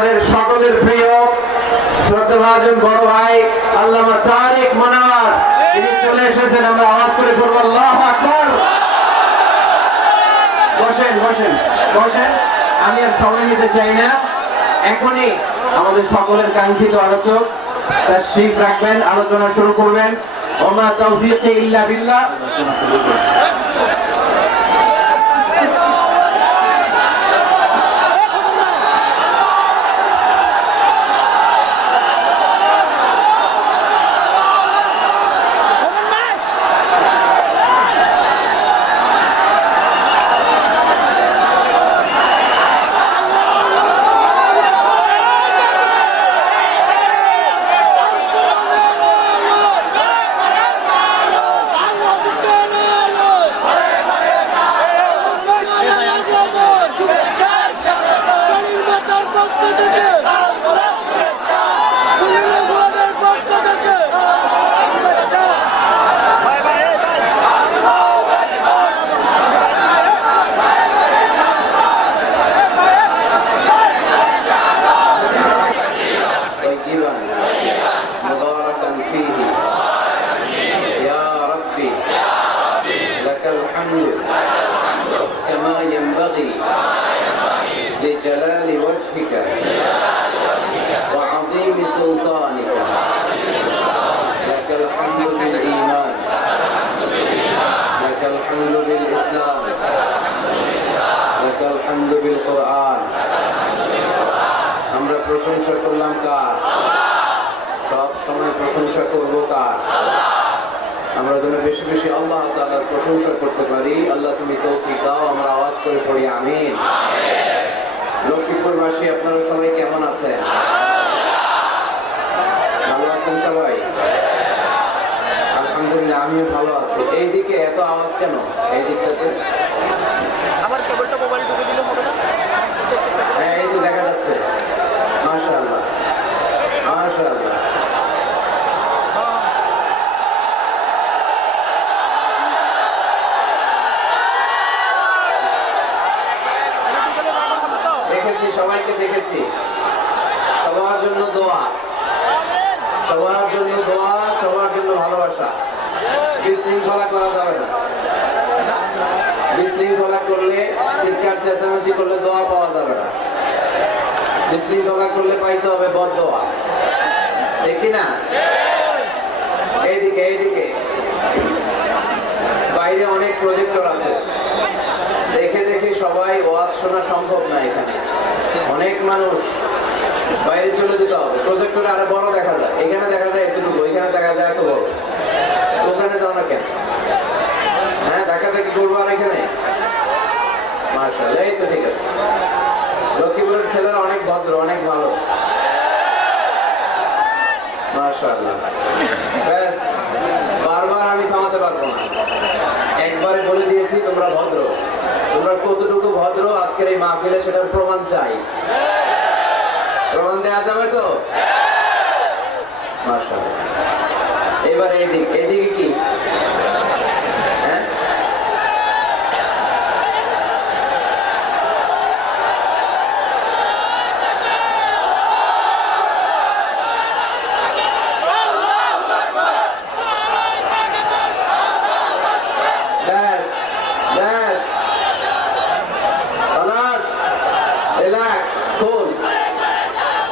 আমাদের সকলের প্রিয় শ্রদ্ধাভাজন বড় ভাই আল্লামা তারেক মনোয়ার তিনি চলে এসেছেন। আমরা আওয়াজ করে বলবো আল্লাহু আকবার। বসেন বসেন বসেন, আমি আর সময় নিতে চাই না। এখনই আমাদের সকলের কাঙ্ক্ষিত আলোচক তাশরীফ রাখবেন, আলোচনা শুরু করবেন। ওমা তাওফীকি ইল্লা বিল্লাহ। كما ينبغي لجلال وجهك وعظيم سلطانك لك الحمد بالإيمان لك الحمد بالإسلام لك الحمد بالقرآن। আমরা প্রশংসা করলাম কার? সব সময় প্রশংসা করব কার? আমরা যেন বেশি বেশি আল্লাহ তাআলার প্রশংসা করতে পারি। আল্লাহ তুমি তৌফিক দাও। আমরা আওয়াজ করে পড়ি আমিন। লক্ষ্মীপুরবাসী আপনারা সবাই কেমন আছেন? ভালো আছেন সবাই? আলহামদুলিল্লাহ, আমিও ভালো আছি। এইদিকে এত আওয়াজ কেন? এই দিকটাতে আমার কেবলটা মোবাইল ঢুকে দিলে হবে না? হ্যাঁ, এই তো দেখা যাচ্ছে। মাশাআল্লাহ মাশাআল্লাহ। সবাইকে দেখেছি। সবার জন্য দোয়া, সবার জন্য দোয়া, সবার জন্য ভালোবাসা। বিশৃঙ্খলা করা যাবে না। বিশৃঙ্খলা করলে, চিৎকার চেঁচামেচি করলে দোয়া পাওয়া যাবে না। বিশৃঙ্খলা করলে পাইতে হবে বদদোয়া, দেখি না? এইদিকে এইদিকে বাইরে অনেক প্রজেক্টর আছে, দেখে দেখে সবাই ওয়াজ শোনা সম্ভব না। এখানে অনেক মানুষ, বাইরে চলে যেতে হবে। প্রজেক্টরে আরো বড় দেখা যায়, এখানে দেখা যায় এতটুকু, এখানে দেখা যায় এত বড়। ওখানে যাও না কেন? হ্যাঁ, দেখা দেখি করবো। আর এখানে মাশাআল্লাহ, এই তো ঠিক আছে। লক্ষ্মীপুরের ছেলেরা অনেক ভদ্র, অনেক ভালো। মাশাআল্লাহ। ব্যাস, বারবার আমি থামাতে পারবো না। একবারে বলে দিয়েছি তোমরা ভদ্র। তোমরা কতটুকু ভদ্র আজকের এই মাহফিলে সেটার প্রমাণ চাই। প্রমাণ দেওয়া যাবে তো? মাশাআল্লাহ। এবার এইদিকে কি?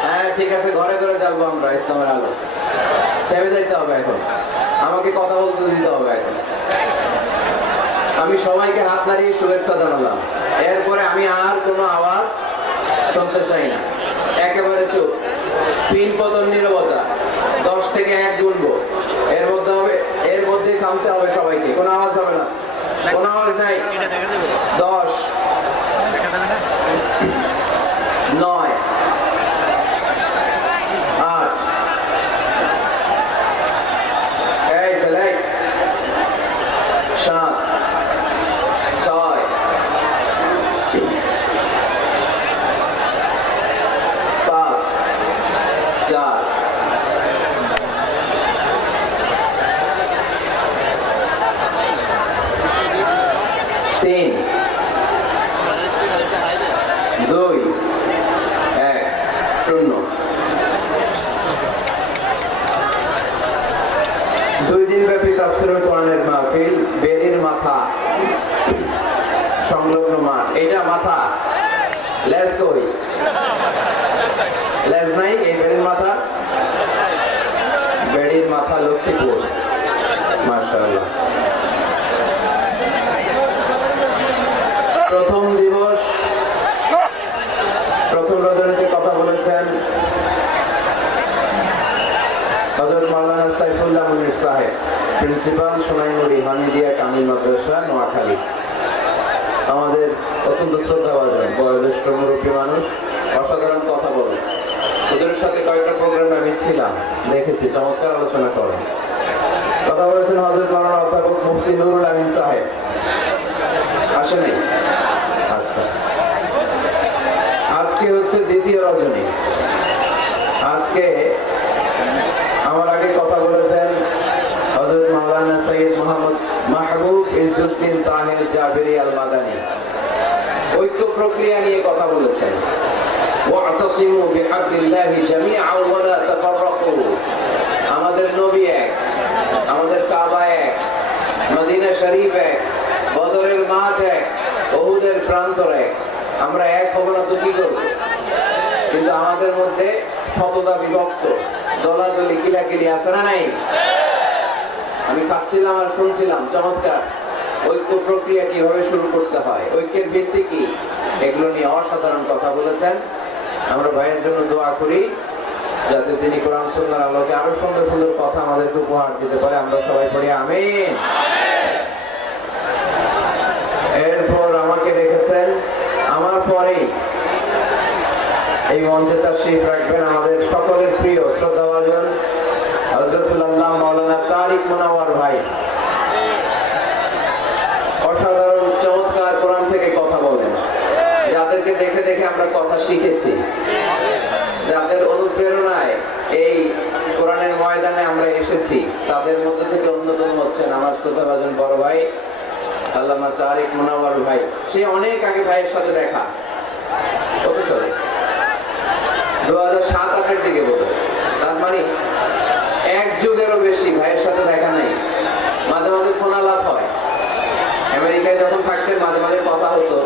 হ্যাঁ, ঠিক আছে, ঘরে ঘরে যাবো আমরা ইসলামের আলো। থেমে যাইতে হবে এখন, আমাকে কথা বলতে দিতে হবে এখন। আমি সবাইকে হাত নাড়িয়ে শুভেচ্ছা জানালাম। এরপরে আমি আর কোনো আওয়াজ শুনতে চাই না। একেবারে চুপ, পিন পতন নীরবতা। 10 থেকে 1 গুনবো, এর মধ্যে হবে, এর মধ্যে থামতে হবে সবাইকে। কোনো আওয়াজ হবে না, কোনো আওয়াজ নাই। 10, 9, 8, এই ছেলে, 7, 6, 5, 4, 3, 2, শূন্য। 2 দিন ব্যাপী তাফসীরুল কোরআনের মাহফিল, বেরির মাথা সংলগ্ন মাঠ। এটা মাথা, লেজ কই? লেজ নাই এই বেরির মাথা? বেড়ির মাথা লক্ষ্মীপুর। মাশাআল্লাহ। প্রথম দিবস, প্রথম রজনীতে কথা বলেছেন হযরত মাওলানা সাইফুল্লাহ মুনির সাহেব, প্রিন্সিপাল সোনাইমুড়ি হামিদিয়া কামিল মাদ্রাসা, নোয়াখালী। আমাদের অত্যন্ত শ্রদ্ধাভাজন বয়োজ্যেষ্ঠ মুরব্বী মানুষ, অসাধারণ কথা বলেন। ওদের সাথে কয়েকটা প্রোগ্রামে আমি ছিলাম, দেখেছি, চমৎকার আলোচনা করেন। কথা বলেছেন হযরত মাওলানা অধ্যাপক মুফতি নুরুল আমিন সাহেব। আসে নাই? আচ্ছা, আজকে হচ্ছে দ্বিতীয় রজনী। আজকে আমার আগে কথা বলেছেন হযরত মাওলানা সৈয়দ মোহাম্মদ মাহবুব ইজ্জুদ্দিন তাহের জাবেরি আল মাদানী। ঐক্য প্রক্রিয়া নিয়ে কথা বলেছেন। ওয়া'তাসিমু বিহাবলিল্লাহি জামিআন ওয়া লা তাফাররাকু। আমাদের নবী এক, আমাদের কাবা এক, মদিনা শরীফ এক, বদরের মাঠ এক, উহুদের প্রান্তর এক। আমরা এক হব না তো কি করব? কিন্তু আমাদের মধ্যে শততা বিভক্ত, দলাদলি কিলাকিলি আছে না নাই? আমি খাচ্ছিলাম আর শুনছিলাম, চমৎকার ঐক্য প্রক্রিয়া কিভাবে শুরু করতে হয়, ঐক্যের ভিত্তি কি, এগুলো নিয়ে অসাধারণ কথা বলেছেন। আমরা ভাইয়ের জন্য দোয়া করি যাতে তিনি কোরআন সুন্নাহর আলোকে আরো সুন্দর সুন্দর কথা আমাদেরকে উপহার দিতে পারে। আমরা সবাই পড়ি আমিন। এরপর আমাকে রেখেছেন, আমার পরেই এই মঞ্চে তাশরীফ রাখবেন আমাদের সকলের প্রিয় শ্রদ্ধাভাজন হযরতুল আল্লাহ মাওলানা তারিক মুনাওয়ার ভাই। অসাধারণ চমৎকার কোরআন থেকে কথা বলেন, যাদেরকে দেখে দেখে আমরা কথা শিখেছি, যাদের অনুপ্রেরণায় এই কোরআনের ময়দানে আমরা এসেছি, তাদের মধ্যে থেকে অন্যতম হচ্ছেন আমার শ্রদ্ধাভাজন বড় ভাই আল্লামা তারিক মুনাওয়ার ভাই। সে অনেক আগে ভাইয়ের সাথে দেখা, কত সালে? 2007-08 দিকে বোধ হয়। তার মানে এক যুগেরও বেশি ভাইয়ের সাথে দেখা নাই। মাঝে মাঝে ফোন আলাপ হয়, আমেরিকায় যখন থাকতেন মাঝে মাঝে কথা হতো।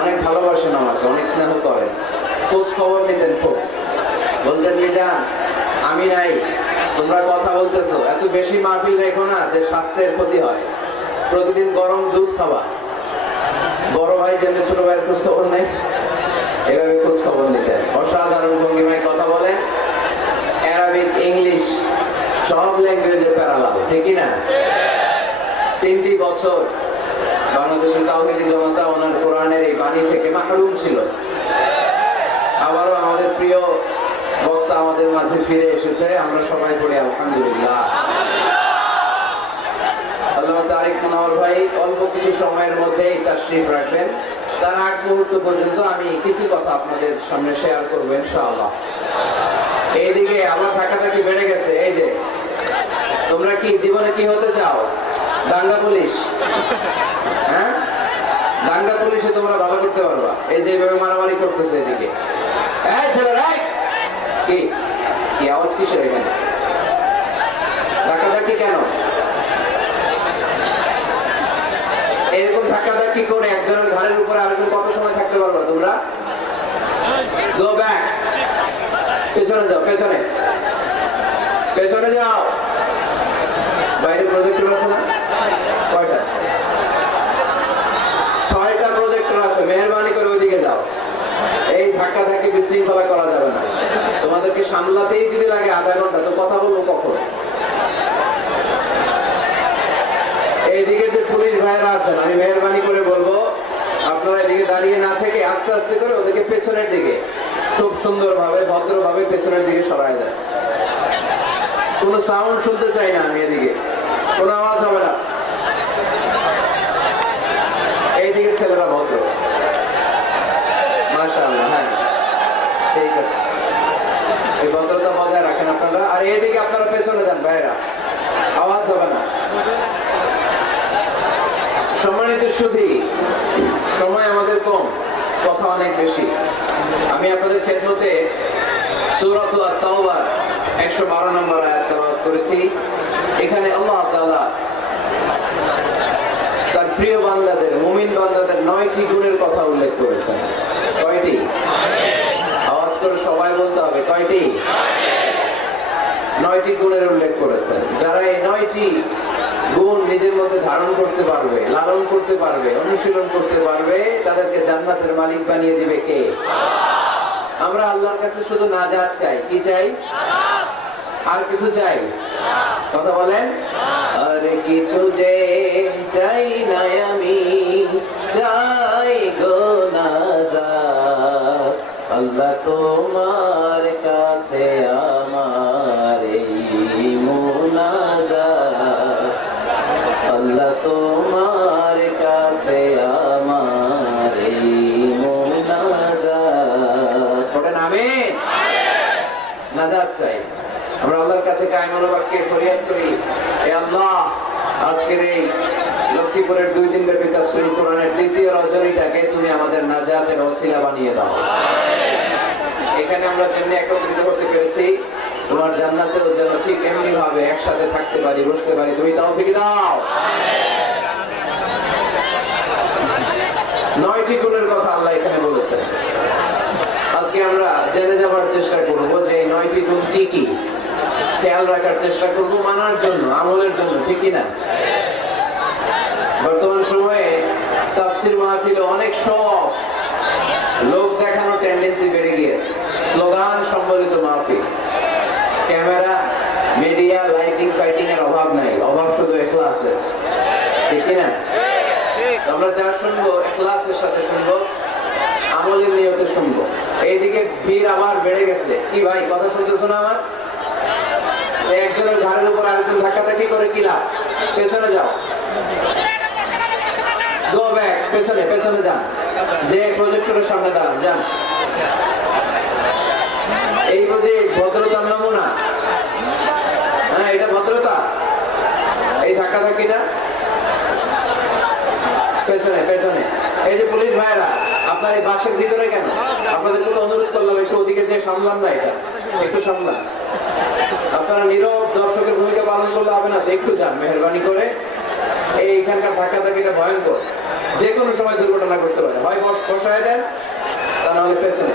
অনেক ভালোবাসেন আমাকে, অনেক স্নেহ করেন, খোঁজ খবর নিতেন খুব। বলতেন মিজান আমি নাই, তোমরা কথা বলতেছো, এত বেশি মাহফিল রেখো না যে স্বাস্থ্যের ক্ষতি হয়, প্রতিদিন গরম দুধ খাবা। বড় ভাই যেমনি ছোট ভাইয়ের খোঁজ খবর নেই, এভাবে খোঁজ খবর নিতেন। অসাধারণ ভঙ্গিমায় কথা বলেন, অ্যারাবিক, ইংলিশ সব ল্যাঙ্গুয়েজে প্যারালাল, ঠিকই না? 3টি বছর বাংলাদেশের তাওহীদি জনতা ওনার কোরআনের এই বাণী থেকে মাহরুম ছিল। আবারও আমাদের প্রিয় বক্তা আমাদের মাঝে ফিরে এসেছে, আমরা সবাই পড়ি আলহামদুলিল্লাহ। আল্লামা তারিক মুনাওয়ার ভাই অল্প কিছু সময়ের মধ্যেই তাশরীফ রাখবেন। তার আগ মুহূর্ত পর্যন্ত আমি কিছু কথা আপনাদের সামনে শেয়ার করবো ইনশাআল্লাহ। এইদিকে আমার থাকাটাকি বেড়ে গেছে। এই যে তোমরা কি জীবনে কি হতে চাও? দাঙ্গা পুলিশ? হ্যাঁ, দাঙ্গা পুলিশে তোমরা ভালো করতে পারবা। এই যে এইভাবে মারামারি করতেছে এদিকে, এই ছেলেরা কি কি আওয়াজ কিসের এখানে? ধাক্কাধাক্কি কেন? এরকম ধাক্কাধাক্কি করে একজনের ঘাড়ের উপরে আরেকজন কত সময় থাকতে পারবে তোমরা? গো ব্যাক, পেছনে যাও, পেছনে পেছনে যাও। বাইরে প্রজেক্টর আছে না? কয়টা? 6টা প্রজেক্টর আছে, মেহেরবানি করে ওইদিকে যাও। এই ধাক্কাধাক্কি বিশৃঙ্খলা করা যাবে না। তোমাদেরকে সামলাতেই যদি লাগে আধা ঘন্টা, তো কথা বলবো কখন? এইদিকে যে পুলিশ ভাইরা আছেন, আমি মেহেরবানি করে বলবো আপনারা এদিকে দাঁড়িয়ে না থেকে আস্তে আস্তে করে ওদিকে পেছনের দিকে খুব সুন্দরভাবে ভদ্রভাবে পেছনের দিকে সরায় যায়। কোনো সাউন্ড শুনতে চাই না আমি, এদিকে কোনো আওয়াজ হবে না। এইদিকে ছেলেরা ভদ্র, মাশাআল্লাহ। হ্যাঁ, ঠিক আছে, এই ভদ্রতা বজায় রাখেন আপনারা। আর এইদিকে আপনারা পেছনে যান ভাইরা, আওয়াজ হবে না। সম্মানিত সুধী, সময় আমাদের কম, কথা অনেক বেশি। আমি আপনাদের খেদমতে সূরা আত-তাওবা 112 নম্বর আয়াত তেলাওয়াত করেছি। এখানে আল্লাহ তাআলা তার প্রিয় বান্দাদের, মুমিন বান্দাদের 9টি গুণের কথা উল্লেখ করেছেন। কয়টি? আওয়াজ করে সবাই বলতে হবে, কয়টি? 9টি গুণের উল্লেখ করেছেন। যারা এই 9টি গুণ নিজের মধ্যে ধারণ করতে পারবে, লালন করতে পারবে, অনুশীলন করতে পারবে, তাদেরকে জান্নাতের মালিক বানিয়ে দিবে কে? আমরা আল্লাহর কাছে শুধু নাজাত চাই। কি চাই? আর কিছু চাই? কথা বলেন। আরে কিছু যে চাই না আমি, চাই গো নাজাত। আল্লাহ তোমার কাছে আমার এই মুনাজাত। আল্লাহ তোমার কাছে আমার এই মুনাজাত। পড়েন আমিন। নাজাত চাই। আমরা আল্লাহর কাছে কায়মুল বাক্যে ফরিয়াদ করি, হে আল্লাহ, আজকের এই লক্ষ্মীপুরের 2 দিন ব্যাপী তাফসীরুল কোরআনের দ্বিতীয় রজনীটাকে তুমি আমাদের নাজাতের ওসিলা বানিয়ে দাও। এখানে আমরা যেমনি একত্রিত হতে পেরেছি, তোমার জান্নাতেও যেন ঠিক এমনি ভাবে একসাথে থাকতে পারি, বসতে পারি, তুমি তৌফিক দাও। 9টি গুণের কথা আল্লাহ এখানে বলেছেন। আজকে আমরা জেনে যাবার চেষ্টা করব যে এই 9টি গুণ কি কি, খেয়াল রাখার চেষ্টা করব, মানার জন্য, আমলের জন্য, ঠিক কি না? বর্তমান সময়ে তাফসীর মাহফিলে অনেক সব লোক দেখানো টেন্ডেন্সি বেড়ে গিয়েছে। স্লোগান সম্বলিত মাহফিল, ক্যামেরা, মিডিয়া, লাইটিং, ফাইটিং এর অভাব নাই, অভাব শুধু ইখলাসের, ঠিক কি না? আমরা যা শুনবো ইখলাসের সাথে শুনবো, আমলের নিয়তে শুনবো। এইদিকে ভিড় আবার বেড়ে গেছে। কি ভাই, কথা শুনতেছো না আমার? একজনের ঘাড়ের উপর আরেকজন ধাক্কাধাক্কি করে কি লাভ? পেছনে যাও, গো ব্যাক, পেছনে পেছনে যান, যে প্রজেক্টরের সামনে দাঁড়ান, যান। এই বুঝি ভদ্রতার নমুনা? হ্যাঁ, এটা ভদ্রতা? এই ধাক্কাধাক্কিটা? পেছনে পেছনে। এই যে পুলিশ ভাইরা, আপনার এই বাসের ভিতরে কেন? আপনাদেরকে তো অনুরোধ করলাম একটু ওদিকে যে সামলান না, এটা একটু সামলান। আপনারা নীরব দর্শকের ভূমিকা পালন করলে হবে না, একটু যান মেহেরবানি করে। এইখানকার ধাক্কাধাক্কিটা ভয়ঙ্কর, যে কোনো সময় দুর্ঘটনা করতে পারে। হয় বসায় দেন, তা নাহলে পেছনে।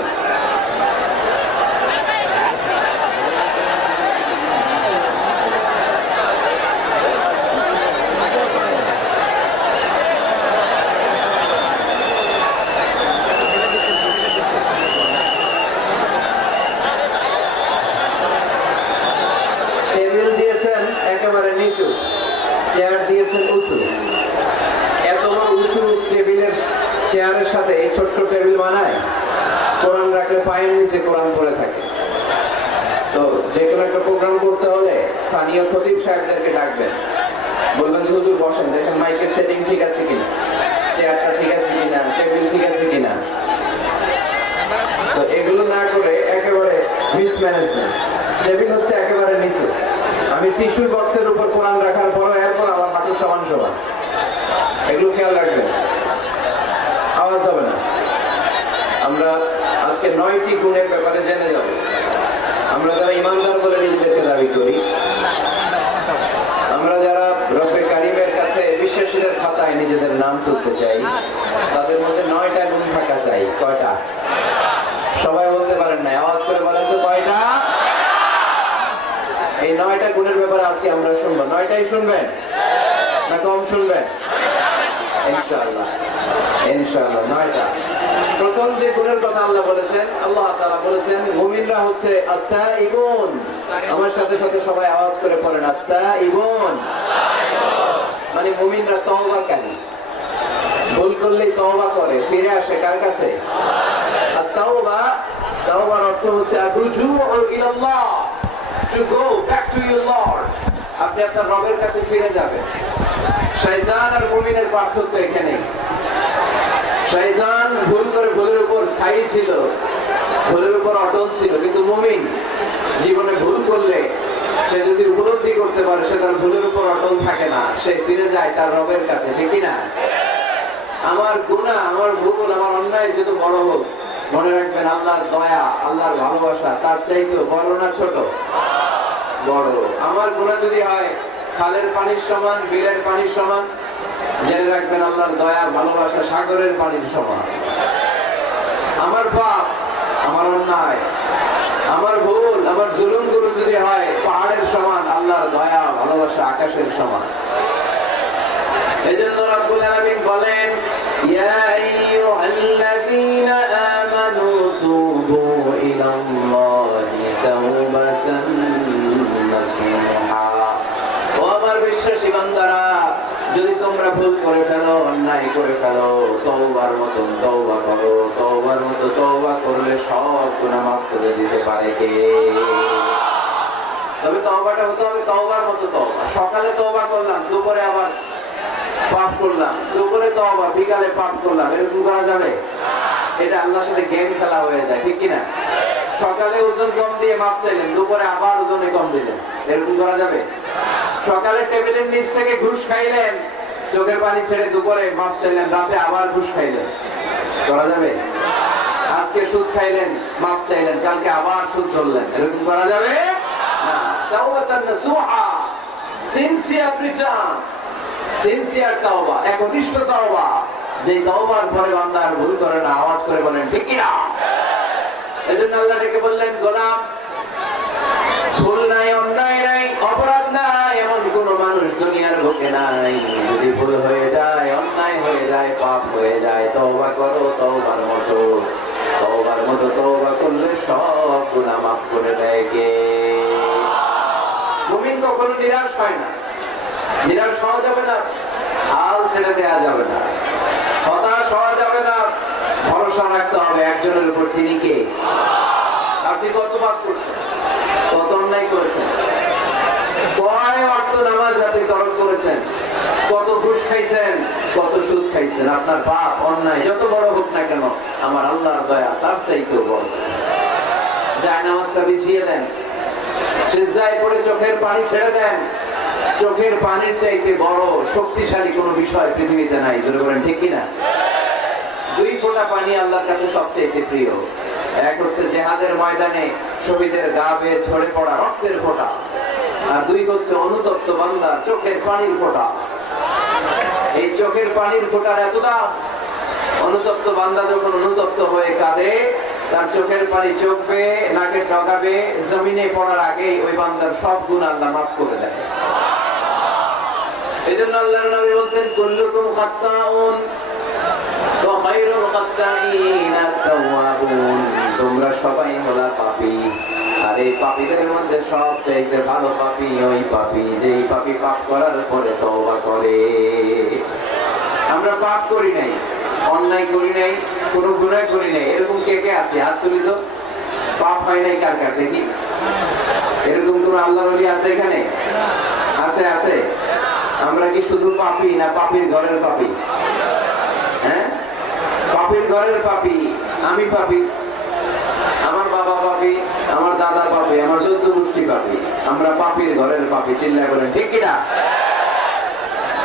একেবারে নিচু, চেয়ার দিয়েছেন উঁচু। এত বড় উঁচু টেবিলের চেয়ারের সাথে এই ছোট্ট টেবিল মানায়? কোরআন রাখলে পায়ের নিচে কোরআন পড়ে থাকে। তো যে কোনো একটা প্রোগ্রাম করতে হলে স্থানীয় খতিব সাহেবদেরকে ডাকবেন, বলবেন যে হুজুর বসেন, দেখেন মাইকের সেটিং ঠিক আছে কিনা, চেয়ারটা ঠিক আছে কিনা, টেবিল ঠিক আছে কিনা। তো এগুলো না করে একেবারে মিসম্যানেজমেন্ট। টেবিল হচ্ছে একেবারে নিচু। আমি টিস্যুর বক্সের উপর কোরআন রাখার পর এরপর আমার হাঁটু সমান সমান। এগুলো খেয়াল রাখবেন, আওয়াজ হবে না। আমরা আজকে 9টি গুণের ব্যাপারে জেনে যাব। আমরা যারা ইমানদার বলে নিজেদেরকে দাবি করি, আমরা যারা রব্বে কারিমের কাছে বিশ্বাসীদের খাতায় নিজেদের নাম তুলতে চাই, তাদের মধ্যে 9টা গুণ থাকা চাই। কয়টা? সবাই বলতে পারেন না, আওয়াজ করে বলেন তো কয়টা? এই 9টা গুণের ব্যাপারে আজকে আমরা শুনবো। 9টাই শুনবেন না কম শুনবেন? ইনশাআল্লাহ ইনশাআল্লাহ 9টা। প্রথম যে গুণের কথা আল্লাহ বলেছেন, আল্লাহ তাআলা বলেছেন মুমিনরা হচ্ছে আত-তাইবুন। আমার সাথে সাথে সবাই আওয়াজ করে পড়েন, আত-তাইবুন মানে মুমিনরা তওবাকারী। ভুল করলেই তওবা করে, ফিরে আসে কার কাছে? আত-তাওবা, তাওবার অর্থ হচ্ছে আর-রুজুউ ইলাল্লাহ, to go back to your Lord। আপনি আপনার রবের কাছে ফিরে যাবেন। শয়তান আর মুমিনের পার্থক্য এখানে। শয়তান ভুল করে ভুলের উপর স্থায়ী ছিল, ভুলের উপর অটল ছিল, কিন্তু মুমিন জীবনে ভুল করলে সে যদি উপলব্ধি করতে পারে সে তার ভুলের উপর অটল থাকে না, সে ফিরে যায় তার রবের কাছে, ঠিক না? আমার গুনাহ, আমার ভুল, আমার অন্যায় যত বড় হোক, মনে রাখবেন আল্লাহর দয়া, আল্লাহর ভালোবাসা তার চাইতেও বড় না ছোট? বড়। আমার গুনাহ যদি হয় খালের পানির সমান, বিলের পানির সমান, জেনে রাখবেন আল্লাহর দয়া ভালোবাসা সাগরের পানির সমান। আমার পাপ, আমার অন্যায়, আমার ভুল, আমার জুলুমগুলো যদি হয় পাহাড়ের সমান, আল্লাহর দয়া ভালোবাসা আকাশের সমান। এজন্য রব্বুল আলামিন বলেন, ইয়া আইয়ুহাল্লাযীনা আমানু তুবু ইলাল্লাহি তাওবাতান নাসুহা। ও আমার বিশ্বাসী বান্দারা, যদি তোমরা ভুল করে ফেলো, অন্যায় করে ফেলো, তওবার মতন তওবা করো। তওবার মতো তওবা করলে সব গুনাহ মাফ করে দিতে পারে কে? তবে তওবাটা হতে হবে তওবার মতো তওবা। সকালে তওবা করলাম, দুপুরে আবার পাপ করলাম, দুপুরে তওবা, বিকালে পাপ করলাম, এরকম করা যাবে? এটা আল্লাহর সাথে গেম খেলা হয়ে যায়, ঠিক কিনা? সকালে ওজন কম দিয়ে মাপ চাইলেন, দুপুরে আবার ওজনে কম দিলেন, এরকম করা যাবে? সকালে টেবিলের নিচ থেকে ঘুষ খাইলেন, চোখের পানি ছেড়ে দুপুরে মাপ চাইলেন, রাতে আবার ঘুষ খাইলেন, করা যাবে? আজকে সুদ খাইলেন, মাপ চাইলেন, কালকে আবার সুদ ধরলেন, এরকম করা যাবে না। তাওবাতান নাসুহা, সিনসিয়ার রিটার্ন, সিনসিয়ার তাওবা, একনিষ্ঠ তাওবা, যে তাওবার পরে বান্দা আর ভুল করে না। আওয়াজ করে বলেন ঠিক কি না? এজন্য আল্লাহ ডেকে বললেন, গোলাম, ভুল নাই, অন্যায় নাই, অপরাধ নাই, এমন কোন মানুষ দুনিয়ার বুকে নাই। যদি ভুল হয়ে যায়, অন্যায় হয়ে যায়, পাপ হয়ে যায়, তওবা করো তওবার মতো। তওবার মতো তওবা করলে সব গুনাহ মাফ করে দেয় কে? মুমিন কখনো নিরাশ হয় না, নিরাশ হওয়া যাবে না, হাল ছেড়ে দেওয়া যাবে না, হতাশ হওয়া যাবে না। ভরসা রাখতে হবে একজনের উপর, তিনি কে? আপনি কত পাপ করছেন, কত অন্যায় করেছেন, কয় ওয়াক্ত নামাজ আপনি তরক করেছেন, কত ঘুষ খাইছেন, কত সুদ খাইছেন। আপনার পাপ অন্যায় যত বড় হোক না কেন, আমার আল্লাহর দয়া তার চাইতেও বড়। যায় নামাজটা বিছিয়ে দেন, সিজদায় পড়ে চোখের পানি ছেড়ে দেন। চোখের পানির চাইতে বড় শক্তিশালী কোনো বিষয় পৃথিবীতে নাই, জোরে বলেন ঠিক কিনা? দুই ফোঁটা পানি আল্লাহর কাছে সবচেয়ে প্রিয়। এক হচ্ছে জিহাদের ময়দানে শহীদের গা বেয়ে ঝরে পড়া রক্তের ফোঁটা, আর দুই হচ্ছে অনুতপ্ত বান্দার চোখের পানির ফোঁটা। এই চোখের পানির ফোঁটার এত দাম, অনুতপ্ত বান্দা যখন অনুতপ্ত হয়ে কাঁদে, তার চোখের পানি চোখ বেয়ে নাকে ঢোকাবে, জমিনে পড়ার আগেই ওই বান্দার সব গুনাহ আল্লাহ মাফ করে দেয়। এজন্য আল্লাহর নবী বলতেন, কুল্লুকুম খাত্তাউন ওয়া খায়রুল খাত্তাইনা আত-তাওয়াবুন। তোমরা সবাই হলা পাপী, আর এই পাপীদের মধ্যে সবচাইতে ভালো পাপী ওই পাপী যেই পাপী পাপ করার পরে তওবা করে। আমরা পাপ করি নাই, অন্যায় করি নাই, কোনো গুনাহ করি নাই, এরকম কে কে আছে? হাত তুলি তো। পাপ হয় নাই কার কাছে? কি এরকম কোন আল্লাহর ওলি আছে এখানে? আছে, আছে। আমরা কি শুধু পাপী না পাপীর ঘরের পাপী? হ্যাঁ, পাপীর ঘরের পাপী। আমি পাপী, আমার বাবা পাপী, আমার দাদা পাপী, আমার 14 গোষ্ঠী পাপী। আমরা পাপীর ঘরের পাপী, চিল্লায় বলেন ঠিক কিনা?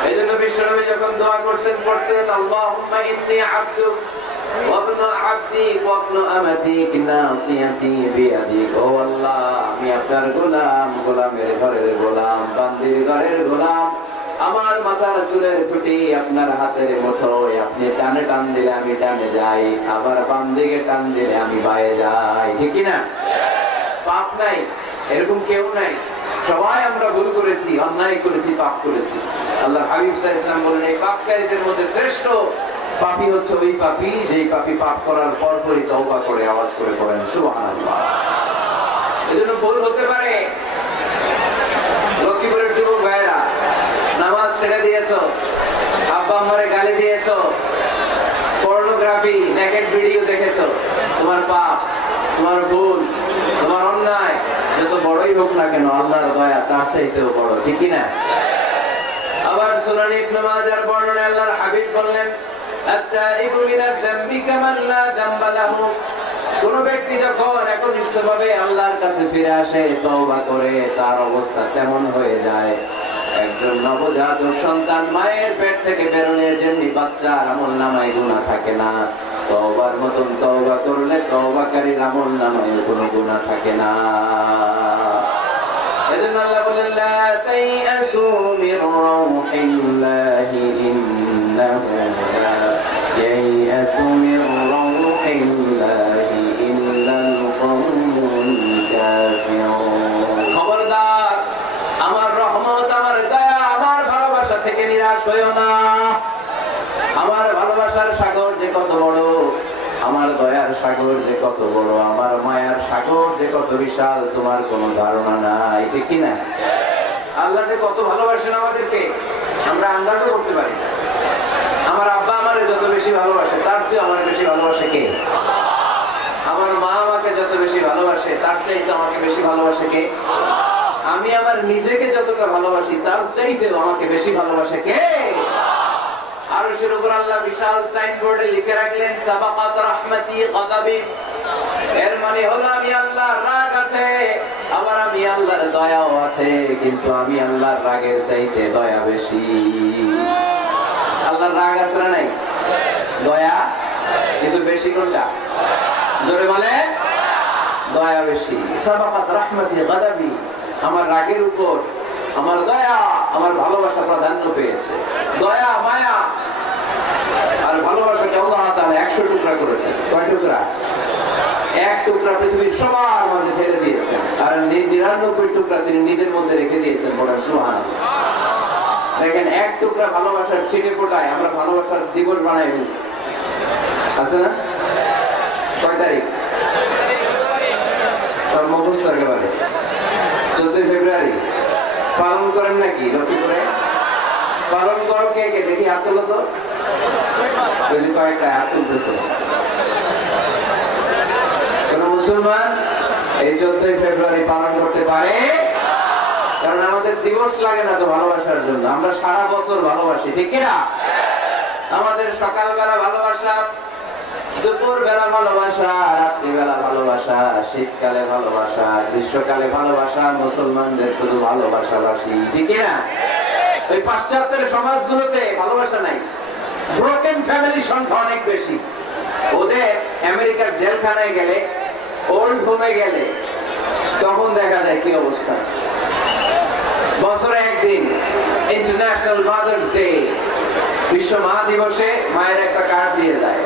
এই জন্য বিশ্বনবী যখন দোয়া করতেন, পড়তেন, আল্লাহুম্মা ইন্নী আবদুক ওয়া ইবনু আবদিক ওয়া ইবনু আমাতিক নাসিয়াতি বিয়াদিক। ও আল্লাহ, আমি আপনার গোলাম, গোলামের ঘরের গোলাম, বান্দির ঘরের গোলাম। আমার মাথার চুলের ছুটি আপনার হাতের মুঠোয়, আপনি টানে টান দিলে আমি টানে যাই, আবার বাম দিকে টান দিলে আমি বায়ে যাই, ঠিক কিনা? পাপ নাই এরকম কেউ নাই, সবাই আমরা ভুল করেছি, অন্যায় করেছি, পাপ করেছি। আল্লাহর হাবিব সাল্লাল্লাহু আলাইহি ওয়াসাল্লাম বলেন, এই পাপকারীদের মধ্যে শ্রেষ্ঠ পাপী হচ্ছে ওই পাপী যেই পাপী পাপ করার পরপরই তওবা করে। আওয়াজ করে পড়েন সুবহানাল্লাহ। এজন্য ভুল হতে পারে। লক্ষ্মীপুরের যুবক ভাইরা, নামাজ ছেড়ে দিয়েছো, আব্বা আম্মারে গালি দিয়েছো, পর্নোগ্রাফি, নেকেড ভিডিও দেখেছো, তোমার পাপ, তোমার ভুল, তোমার অন্যায় যত বড়ই হোক না কেন, আল্লাহর দয়া তার চাইতেও বড়, ঠিক কিনা? আবার সুনান ইবনে মাজার বর্ণনায় আল্লাহর হাবিব বললেন, আত-তাইবু মিনাজ যামবি কামান লা যামবা লাহু। কোন ব্যক্তি যখন একনিষ্ঠভাবে আল্লাহর কাছে ফিরে আসে, তওবা করে, তার অবস্থা তেমন হয়ে যায় একজন নবজাতক সন্তান মায়ের পেট থেকে বেরোলে যেমনি বাচ্চার আমল নামায় গুনাহ থাকে না, তওবার মতন তওবা করলে তওবাকারীর আমল নামায় কোনো গুনাহ থাকে না। এজন্য আল্লাহ বলেন লা তাইয়াসু মির রাউহিল্লাহি ইন্নাহু লা ইয়াইয়াসু মির রাউহিল্লাহি ইল্লাল কওমুল কাফিরুন। খবরদার, আমার রহমত, আমার দয়া, আমার ভালোবাসা থেকে নিরাশ হইও না। আমার ভালোবাসার সাগর যে কত বড়, আমার দয়ার সাগর যে কত বড়, আমার মায়ার সাগর যে কত বিশাল, তোমার কোনো ধারণা নাই। ঠিক কি না? আল্লাহ যে কত ভালোবাসেন আমাদেরকে আমরা আন্দাজও করতে পারি না। আমার আব্বা আমারে যত বেশি ভালোবাসে তার চেয়ে আমার বেশি ভালোবাসে কে? আমার মা আমাকে যত বেশি ভালোবাসে তার চাইতে আমাকে বেশি ভালোবাসে কে? আমি আমার নিজেকে যতটা ভালোবাসি তার চাইতেও আমাকে বেশি ভালোবাসে কে? আরশের উপর আল্লাহ বিশাল সাইনবোর্ডে লিখে রাখলেন সাবাকাত রাহমাতি গাদাবি। এর মানে হলো আমি আল্লাহর রাগ আছে, আবার আমি আল্লাহর দয়াও আছে, কিন্তু আমি আল্লাহর রাগের চাইতে দয়া বেশি। আল্লাহর রাগ আছে না নাই? দয়া কিন্তু বেশি কোনটা? জোরে বলে, দয়া বেশি। সাবাকাত রাহমাতি গাদাবি, আমার রাগের উপর আমার দয়া, আমার ভালোবাসা প্রাধান্য পেয়েছে। দয়া, মায়া আর ভালোবাসাকে আল্লাহ তাআলা 100 টুকরা করেছেন। কয় টুকরা? এক টুকরা পৃথিবীর সবার মাঝে ফেলে দিয়েছেন, আর 99 টুকরা তিনি নিজের মধ্যে রেখে দিয়েছেন। বলেন সুবহানাল্লাহ। দেখেন, এক টুকরা ভালোবাসার ছিটে ফোটায় আমরা ভালোবাসার দিবস বানাই ফেলছি, আছে না? কয় তারিখ? সব মুখস্থ একেবারে 14 ফেব্রুয়ারি পালন করেন নাকি? লক্ষ্য করে পালন করো কে কে? দেখি হাত তোলো তো। কয়েকটা হাত তুলতেছে। কোন মুসলমান এই 14 ফেব্রুয়ারি পালন করতে পারে? কারণ আমাদের দিবস লাগে না তো ভালোবাসার জন্য, আমরা সারা বছর ভালোবাসি। ঠিক না? আমাদের সকালবেলা ভালোবাসা, দুপুর বেলা ভালোবাসা, রাত্রিবেলা ভালোবাসা, শীতকালে ভালোবাসা, গ্রীষ্মকালে ভালোবাসা, মুসলমানদের শুধু ভালোবাসাবাসী। ঠিক না? ওই পাশ্চাত্যের সমাজগুলোতে ভালোবাসা নাই, ব্রোকেন ফ্যামিলির সংখ্যা অনেক বেশি। ওদের আমেরিকার জেলখানায় গেলে, ওল্ড হোমে গেলে তখন দেখা যায় কি অবস্থা। বছরে একদিন ইন্টারন্যাশনাল মাদার্স ডে, বিশ্ব মা দিবসে মায়ের একটা কার্ড দিয়ে যায়।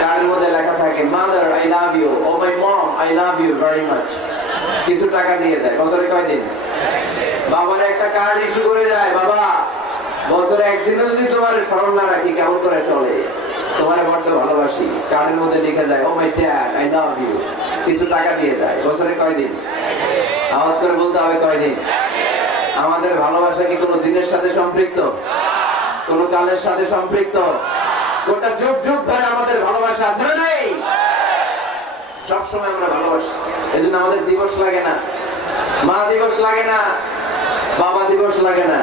কার্ডের মধ্যে লেখা থাকে mother I love you, oh my mom I love you very much. কিছু টাকা দিয়ে যায়। বছরে কয়দিন? বাবার একটা কার্ড ইস্যু করে যায়, বাবা বছরে একদিনও যদি তোমার স্মরণ না রাখি কেমন করে চলে, তোমার বড্ড ভালোবাসি। কার্ডের মধ্যে লিখে যায় oh my dad I love you. কিছু টাকা দিয়ে যায়। বছরে কয়দিন? আওয়াজ করে বলতে হবে কয়দিন? আমাদের ভালোবাসা কি কোনো দিনের সাথে সম্পৃক্ত? কোন কালের সাথে সম্পৃক্ত? গোটা যুগ যুগ ধরে আমাদের ভালোবাসা আছে না নেই? সবসময় আমরা ভালোবাসি। এই জন্য আমাদের দিবস লাগে না, মা দিবস লাগে না, বাবা দিবস লাগে না,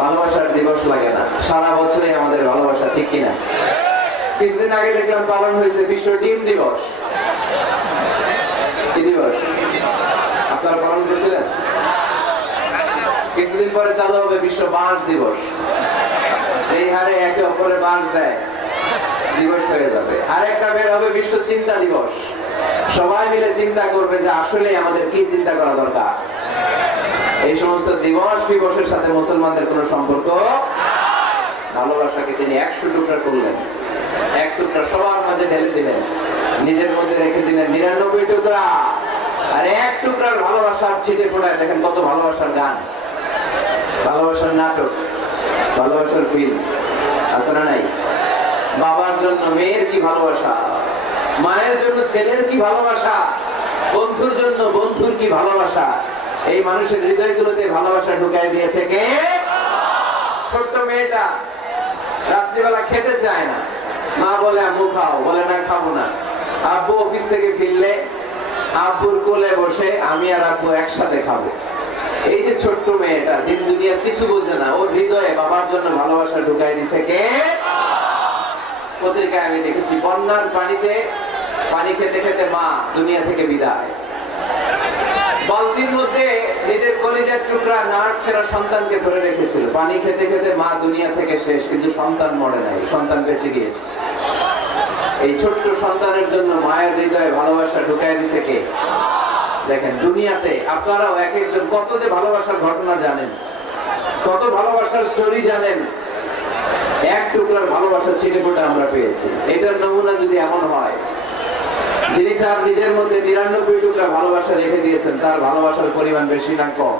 ভালোবাসার দিবস লাগে না। সারা বছরে আমাদের ভালোবাসা। ঠিক কিনা? কিছুদিন আগে দেখলাম পালন হয়েছে বিশ্ব ডিম দিবস। কি দিবস? আপনারা পালন করেছিলেন? কিছুদিন পরে চালু হবে বিশ্ব বাঁশ দিবস। এই হারে একে অপরের বাঁশ দেয় দিবস হয়ে যাবে। আর একটা বের হবে বিশ্ব চিন্তা দিবস। সবাই মিলে চিন্তা করবে যে আসলে আমাদের কি চিন্তা করা দরকার। এই সমস্ত দিবস দিবসের সাথে মুসলমানদের কোনো সম্পর্ক। ভালোবাসাকে তিনি 100 টুকরা করলেন, এক টুকরা সবার মাঝে ঢেলে দিলেন, নিজের মধ্যে রেখে দিলেন 99 টুকরা। আর এক টুকরার ভালোবাসার ছিটে ফোটায় দেখেন কত ভালোবাসার গান, ভালোবাসার নাটক, ভালোবাসার ফিল্ম আছে না নাই? বাবার জন্য মেয়ের কি ভালোবাসা, মায়ের জন্য ছেলের কি ভালোবাসা, বন্ধুর জন্য বন্ধুর কি ভালোবাসা। এই মানুষের হৃদয়গুলোতে ভালোবাসা ঢুকাই দিয়েছে কে? ছোট্ট মেয়েটা রাত্রিবেলা খেতে চায় না, মা বলে আম্মু খাও, বলে না খাবো না। আব্বু অফিস থেকে ফিরলে আব্বুর কোলে বসে আমি আর আব্বু একসাথে খাবো। এই যে ছোট্ট মেয়েটা দিন দুনিয়ার কিছু বোঝে না, ওর হৃদয়ে বাবার জন্য ভালোবাসা ঢুকাই দিছে কে? পত্রিকায় আমি দেখেছি বন্যার পানিতে পানি খেতে খেতে মা দুনিয়া থেকে বিদায়। বালতির মধ্যে নিজের কলিজার টুকরা নাট ছেঁড়া সন্তানকে ধরে রেখেছিল। পানি খেতে খেতে মা দুনিয়া থেকে শেষ, কিন্তু সন্তান মরে নাই, সন্তান বেঁচে গিয়েছে। এই ছোট্ট সন্তানের জন্য মায়ের হৃদয়ে ভালোবাসা ঢুকাই দিছে কে? দেখেন, দুনিয়াতে আপনারাও এক একজন কত যে ভালোবাসার ঘটনা জানেন, কত ভালোবাসার স্টোরি জানেন। এক টুকরার ভালোবাসার ছিটেফোঁটা আমরা পেয়েছি। এটার নমুনা যদি এমন হয়, যিনি তার নিজের মধ্যে ৯৯ টুকরা ভালোবাসা রেখে দিয়েছেন, তার ভালোবাসার পরিমাণ বেশি না কম?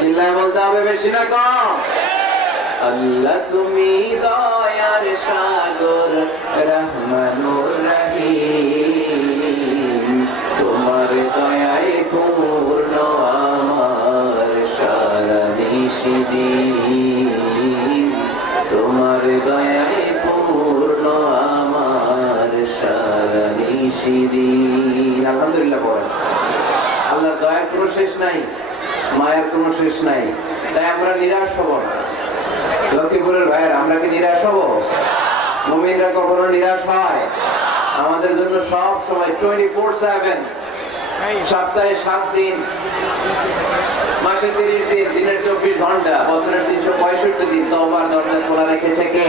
চিল্লায় বলতে হবে, বেশি না কম? আল্লাহ তুমি দয়ার সাগর, রহমানুর রহিম, তোমার দয়ায় পূর্ণ আমার সারা নিশিদিন, তোমার দয়ায় পূর্ণ আমার সারা নিশিদিন। আলহামদুলিল্লাহ পড়েন। আল্লাহর দয়ার কোনো শেষ নাই, মায়ের কোনো শেষ নাই। তাই আমরা নিরাশ হব না। লক্ষ্মীপুরের ভাইয়ের, আমরা কি নিরাশ হব? মুমিনরা কখনো নিরাশ হয়? আমাদের জন্য সব সময় 24/7, সপ্তাহে 7 দিন, মাসে 30 দিন, দিনের 24 ঘন্টা, বছরের 365 দিন তওবার দরজা খোলা রেখেছে কে?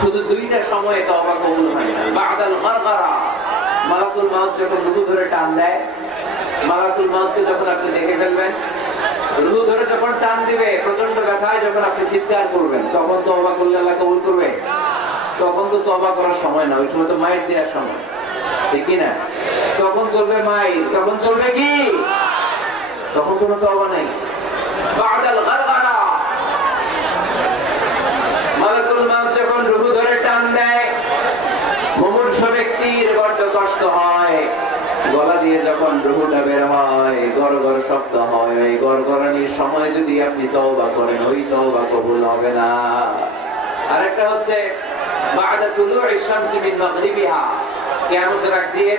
শুধু 2টা সময়ে তওবা কবুল হয় না। বাদাল গারগারা, মালাকুল মাউত যখন রুহু ধরে টান দেয়, মালাকুল মাউতকে যখন আপনি দেখে ফেলবেন, রুহু ধরে যখন টান দিবে, প্রচন্ড ব্যথায় যখন আপনি চিৎকার করবেন, তখন তওবা করলে আল্লাহ কবুল করবে? তখন তো তওবা করার সময় না, ওই সময় তো মাইর দেওয়ার সময়, ঠিক কি না? তখন চলবে মাইর, তখন চলবে কি? তখন কোনো তওবা নাই। বাদাল গারগারা, মালাকুল মাউত যখন রুহু ধরে টান দেয়, মুমূর্ষ ব্যক্তির বড্ড কষ্ট হয়। গলা দিয়ে যখন রুহুটা বের হয়, গড়গড় শব্দ হয়, ওই গড়গড়ানির সময় যদি আপনি তওবা করেন, ওই তওবা কবুল হবে না। আরেকটা হচ্ছে বাদা তুলুই শামসি মিন মাগরিবিহা, কিয়ামতের আগ দিয়ে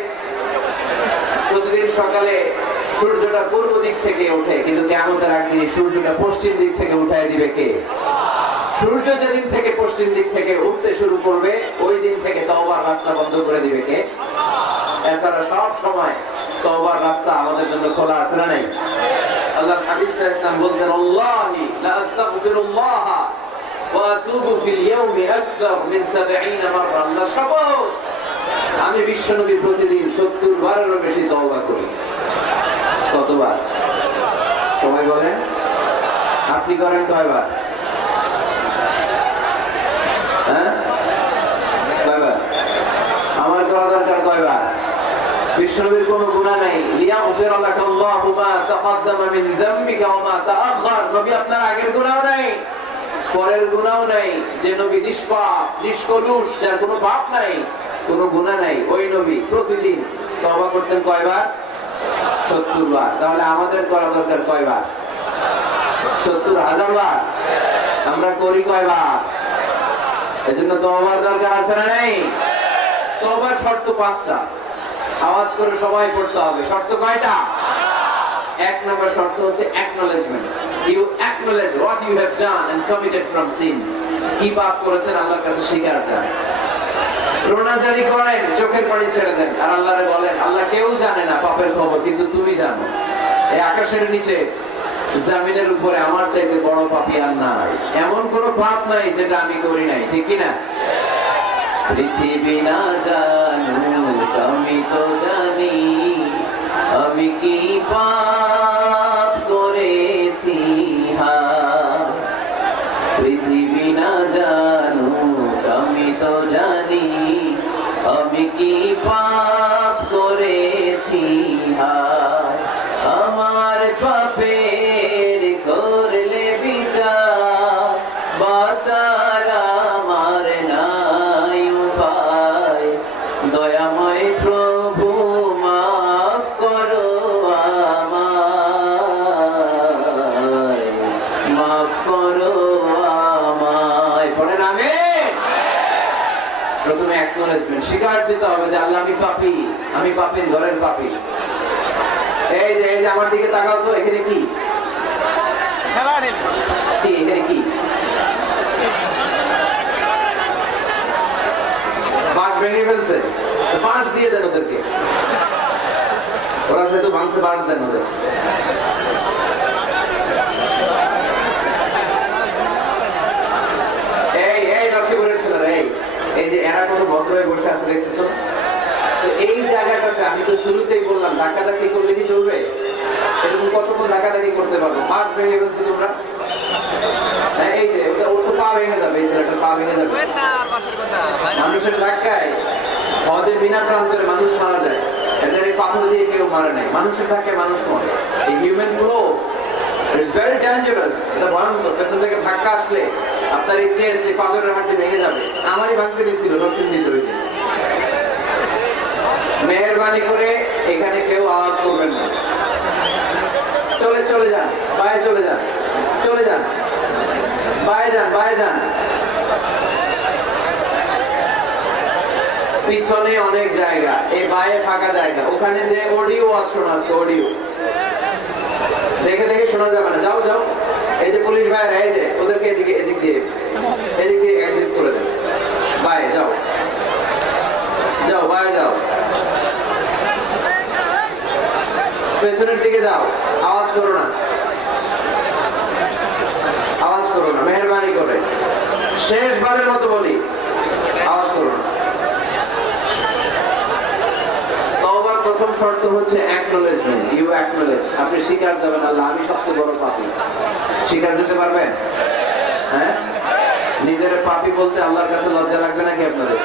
প্রতিদিন সকালে সূর্যটা পূর্ব দিক থেকে ওঠে, কিন্তু কিয়ামতের আগ দিয়ে সূর্যটা পশ্চিম দিক থেকে উঠায় দিবে কে? সূর্য যেদিন থেকে পশ্চিম দিক থেকে উঠতে শুরু করবে, ওই দিন থেকে তওবার রাস্তা বন্ধ করে দিবে কে? এছাড়া সব সময় তওবার রাস্তা আমাদের জন্য খোলা আছে না নাই? আল্লাহ হাবিব সাল্লাল্লাহু আলাইহি ওয়াসাল্লাম বলতেন, আল্লাহি লা আস্তাগফিরুল্লাহ ওয়া আতুবু ফিল ইয়াউমি আকসার মিন ৭০ মাররা। আল্লাহ শপথ, আমি বিশ্বনবী প্রতিদিন ৭০ বারেরও বেশি তওবা করি। কতবার? সবাই বলেন, আপনি করেন কয়বার? হ্যাঁ, কয়বার? আমার করা দরকার কয়বার? বিশ্বনবীর কোনো গুনাহ নাই। লিয়াগফিরা লাকাল্লাহু মা তাকাদ্দামা মিন যামবিকা ওয়া মা তাআখার। নবী আপনার আগের গুনাহও নাই, পরের গুনাহও নাই। যে নবী নিষ্পাপ, নিষ্কলুষ, যার কোনো পাপ নাই, কোনো গুনাহ নাই, ওই নবী প্রতিদিন তওবা করতেন কয়বার? ৭০ বার। তাহলে আমাদের করা দরকার কয়বার? ৭০,০০০ বার। আমরা করি কয়বার? এজন্য তওবার দরকার আছে না নাই? তওবার শর্ত 5টা। আওয়াজ করে সবাই পড়তে হবে। শর্ত কয়টা? 1 নম্বর শর্ত হচ্ছে acknowledgement. You acknowledge what you have done and committed from sins. কি পাপ করেছেন আল্লাহর কাছে স্বীকার চান। রোনা জারি করেন, চোখের পানি ছেড়ে দেন, আর আল্লাহরে বলেন, আল্লাহ কেউ জানে না পাপের খবর, কিন্তু তুমি জানো। এই আকাশের নিচে, জমিনের উপরে আমার চাইতে বড় পাপী আর নাই। এমন কোন পাপ নাই যেটা আমি করি নাই, ঠিক কি না? পৃথিবী না জানুক আমি তো জানি, আমি কি পাপ করেছি। পৃথিবী না জানুক আমি তো জানি, আমি কি পাপ করেছি। আমার পাপের করলে বিচার, বাঁচার আমার নাই উপায়। দয়াময় প্রভু মাফ করো আমায়, মাফ করো আমায়। পড়েন আমিন। প্রথমে অ্যাকনলেজমেন্ট, স্বীকার যেতে হবে যে আল্লাহ আমি পাপী, আমি পাপীর ঘরের পাপী। এই যে আমার দিকে তাকাও তো, এখানে কি? এখানে কি? বাঁশ ভেঙে ফেলছে, বাঁশ দিয়ে দেন ওদেরকে। ওরা সেতু ভাঙছে, বাস দেন ওদের। এই লক্ষ্মীপুরের ছেলেরা, এই যে এরা কোনো ভদ্র হয়ে বসে আছে দেখতেছো তো, এই জায়গাটাতে আমি তো শুরুতেই বললাম ধাক্কাধাক্কি করলে কি চলবে? এরকম কতক্ষণ ধাক্কাধাক্কি করতে পারবো? পাঁচ ভেঙে ফেলছি তোমরা। হ্যাঁ, এই যে ওর তো পা ভেঙে যাবে, এই ছেলেটার পা ভেঙে যাবে মানুষের ধাক্কায়। হজে বিনা প্রান্তরে মানুষ মারা যায়, এদের এই পাথর দিয়ে কেউ মারে নাই। মানুষের ধাক্কায় মানুষ মরে। এই human flow it's very dangerous. এটা ভয়ঙ্কর। পেছন থেকে ধাক্কা আসলে আপনার এই চেস্ট, এই পাথরের হাঁটু ভেঙে যাবে। আমারই ভাঙতে দিয়েছিল দক্ষিণ দিতে হইতে। মেহেরবানি করে এখানে কেউ আওয়াজ করবেন না। চলে যান, বাইরে চলে যান, চলে যান, বাইরে যান। পিছনে অনেক জায়গা, এই বাইরে ফাঁকা জায়গা, ওখানে যে অডিও অপশন আছে, অডিও দেখে দেখে শোনা যাবে না। যাও যাও, এই যে পুলিশ ভাইরা, এই যে ওদেরকে এদিক দিয়ে এক্সিট করে দেন। বাইরে যাও, বাইরে যাও, পেছনের দিকে যাও। আওয়াজ করো না, মেহেরবানি করে। শেষবারের মতো বলি, আওয়াজ করো না। তওবার প্রথম শর্ত হচ্ছে অ্যাকনোলেজমেন্ট। ইউ অ্যাকনোলেজ, আপনি স্বীকার যাবেন আল্লাহ আমি সবচেয়ে বড় পাপী। স্বীকার যেতে পারবেন? হ্যাঁ, নিজের পাপী বলতে আল্লাহর কাছে লজ্জা লাগবে নাকি? আপনাদের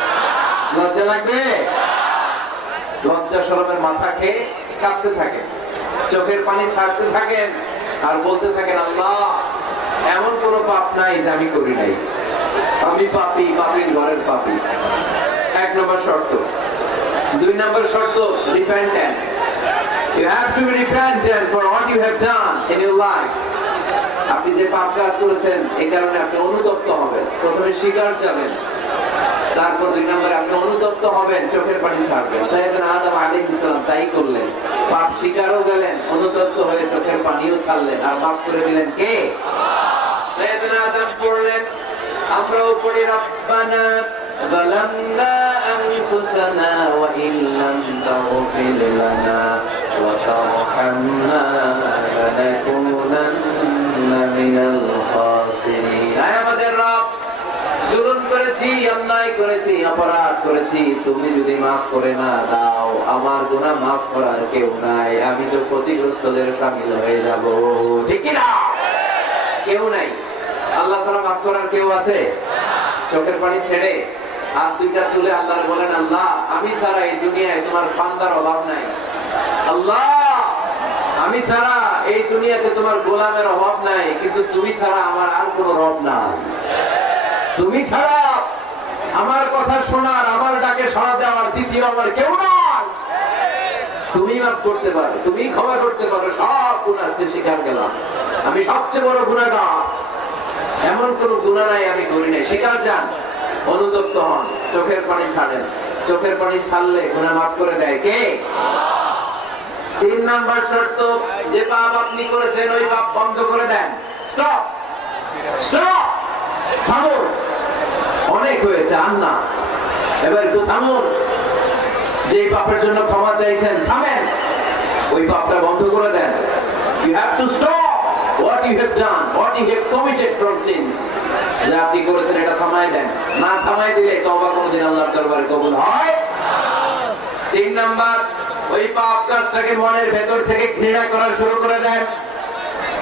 লজ্জা লাগবে? লজ্জা শরমের মাথা খেয়ে কাঁদতে থাকে, চোখের পানি ছাড়তে থাকেন আর বলতে থাকেন আল্লাহ এমন কোন পাপ নাই যে আমি করি নাই, আমি পাপী, পাপীর ঘরের পাপী। এক নম্বর শর্ত। দুই নম্বর শর্ত, repentant. You have to be repentant for what you have done in your life. আপনি যে পাপ কাজ করেছেন এই কারণে আপনি অনুতপ্ত হবেন। প্রথমে স্বীকার যাবেন, তারপর দুই নম্বরে আপনি অনুতপ্ত হবেন, চোখের পানি ছাড়বেন। সাইয়েদনা আদম আলাইহিস সালাম তাই করলেন। পাপ স্বীকারও গেলেন, অনুতপ্ত হয়ে চোখের পানিও ছাড়লেন, আর মাফ করে দিলেন কে? সাইয়েদনা আদম পড়লেন, আমরাও পড়ি রব্বানা ظلمنا أنفسنا وإن لم تغفر لنا وترحمنا لنكونن من الخاسرين। আমাদের রব, জুলুম করেছি, অন্যায় করেছি, অপরাধ করেছি, তুমি যদি মাফ করে না দাও আমার গুনাহ মাফ করার কেউ নাই, আমি তো ক্ষতিগ্রস্তদের শামিল হয়ে যাব। ঠিক কি না? কেউ নাই, আল্লাহ ছাড়া মাফ করার কেউ আছে? চোখের পানি ছেড়ে হাত দুইটা তুলে আল্লাহর বলেন আল্লাহ আমি ছাড়া এই দুনিয়ায় তোমার বান্দার অভাব নাই। আল্লাহ আমি ছাড়া এই দুনিয়াতে তোমার গোলামের অভাব নাই, কিন্তু তুমি ছাড়া আমার আর কোনো রব নাই। তুমি ছাড়া আমার কথা শোনার, আমার ডাকে সাড়া দেওয়ার দ্বিতীয় আমার কেউ নাই। তুমি মাফ করতে পারো, তুমি ক্ষমা করতে পারো, সব গুনাহ স্বীকার গেলাম, আমি সবচেয়ে বড় গুনাহগার, এমন কোন গুনাহ নাই আমি করি নাই। স্বীকার যান, অনুতপ্ত হন, চোখের পানি ছাড়েন। চোখের পানি ছাড়লে গুনাহ মাফ করে দেয় কে? তিন নাম্বার শর্ত, যে পাপ আপনি করেছেন ওই পাপ বন্ধ করে দেন। স্টপ, স্টপ, থামুন, অনেক হয়েছে আর না, এবার একটু থামুন। যে পাপের জন্য ক্ষমা চাইছেন থামেন, ওই পাপটা বন্ধ করে দেন। You have to stop what you have done, what you have committed from sins. যা আপনি করেছেন এটা থামায় দেন, না থামায় দিলে তওবা কোনদিন আল্লাহর দরবারে কবুল হয়। তিন নাম্বার, ওই পাপ কাজটাকে মনের ভেতর থেকে ঘৃণা করা শুরু করে দেন।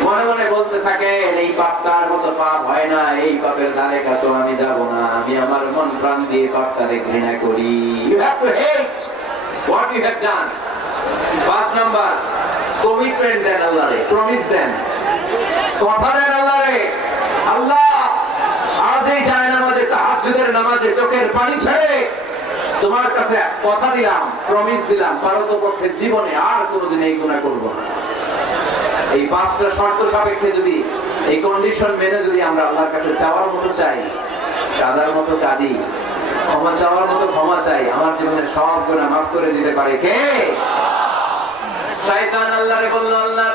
মনে মনে বলতে থাকেন এই পাপটার মতো পাপ হয় না, এই পাপের ধারে কাছেও আমি যাব না, আমি আমার মন প্রাণ দিয়ে পাপটাকে ঘৃণা করি। You have to hate what you have done. পাঁচ নাম্বার, কমিটমেন্ট দেন আল্লাহরে, প্রমিস দেন, কথা দেন আল্লাহরে, আল্লাহ আজ এই জায়নামাজে, তাহাজ্জুদের নামাজে চোখের পানি ছেড়ে তোমার কাছে কথা দিলাম, প্রমিস দিলাম, পারতপক্ষে জীবনে আর কোনোদিন এই গুনাহ করব না। এই পাঁচটা শর্ত সাপেক্ষে যদি এই কন্ডিশন মেনে যদি আমরা আল্লাহর কাছে চাওয়ার মতো চাই, কাদার মতো কাঁদি, ক্ষমা চাওয়ার মতো ক্ষমা চাই, আমার জীবনের সব গুনাহ মাফ করে দিতে পারে কে? শয়তান আল্লাহরে বলল, আল্লাহ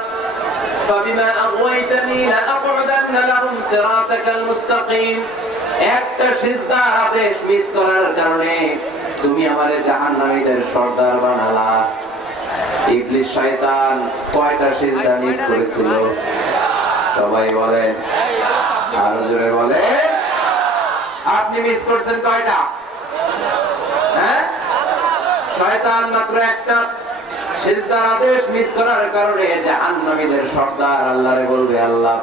فبما أغويتني لأقعدن لهم صراطك المستقيم। একটা সিজদার আদেশ মিস করার কারণে তুমি আমারে জাহান্নামীদের সর্দার বানালা। ইবলিস শয়তান কয়টা সিজদা মিস করেছিল? সবাই বলেন, আরো জোরে বলে। আপনি মিস করছেন কয়টা? হ্যাঁ, শয়তান মাত্র একটা সিজদার আদেশ মিস করার কারণে জাহান্নামীদের সর্দার আল্লাহরে বলবে, আল্লাহ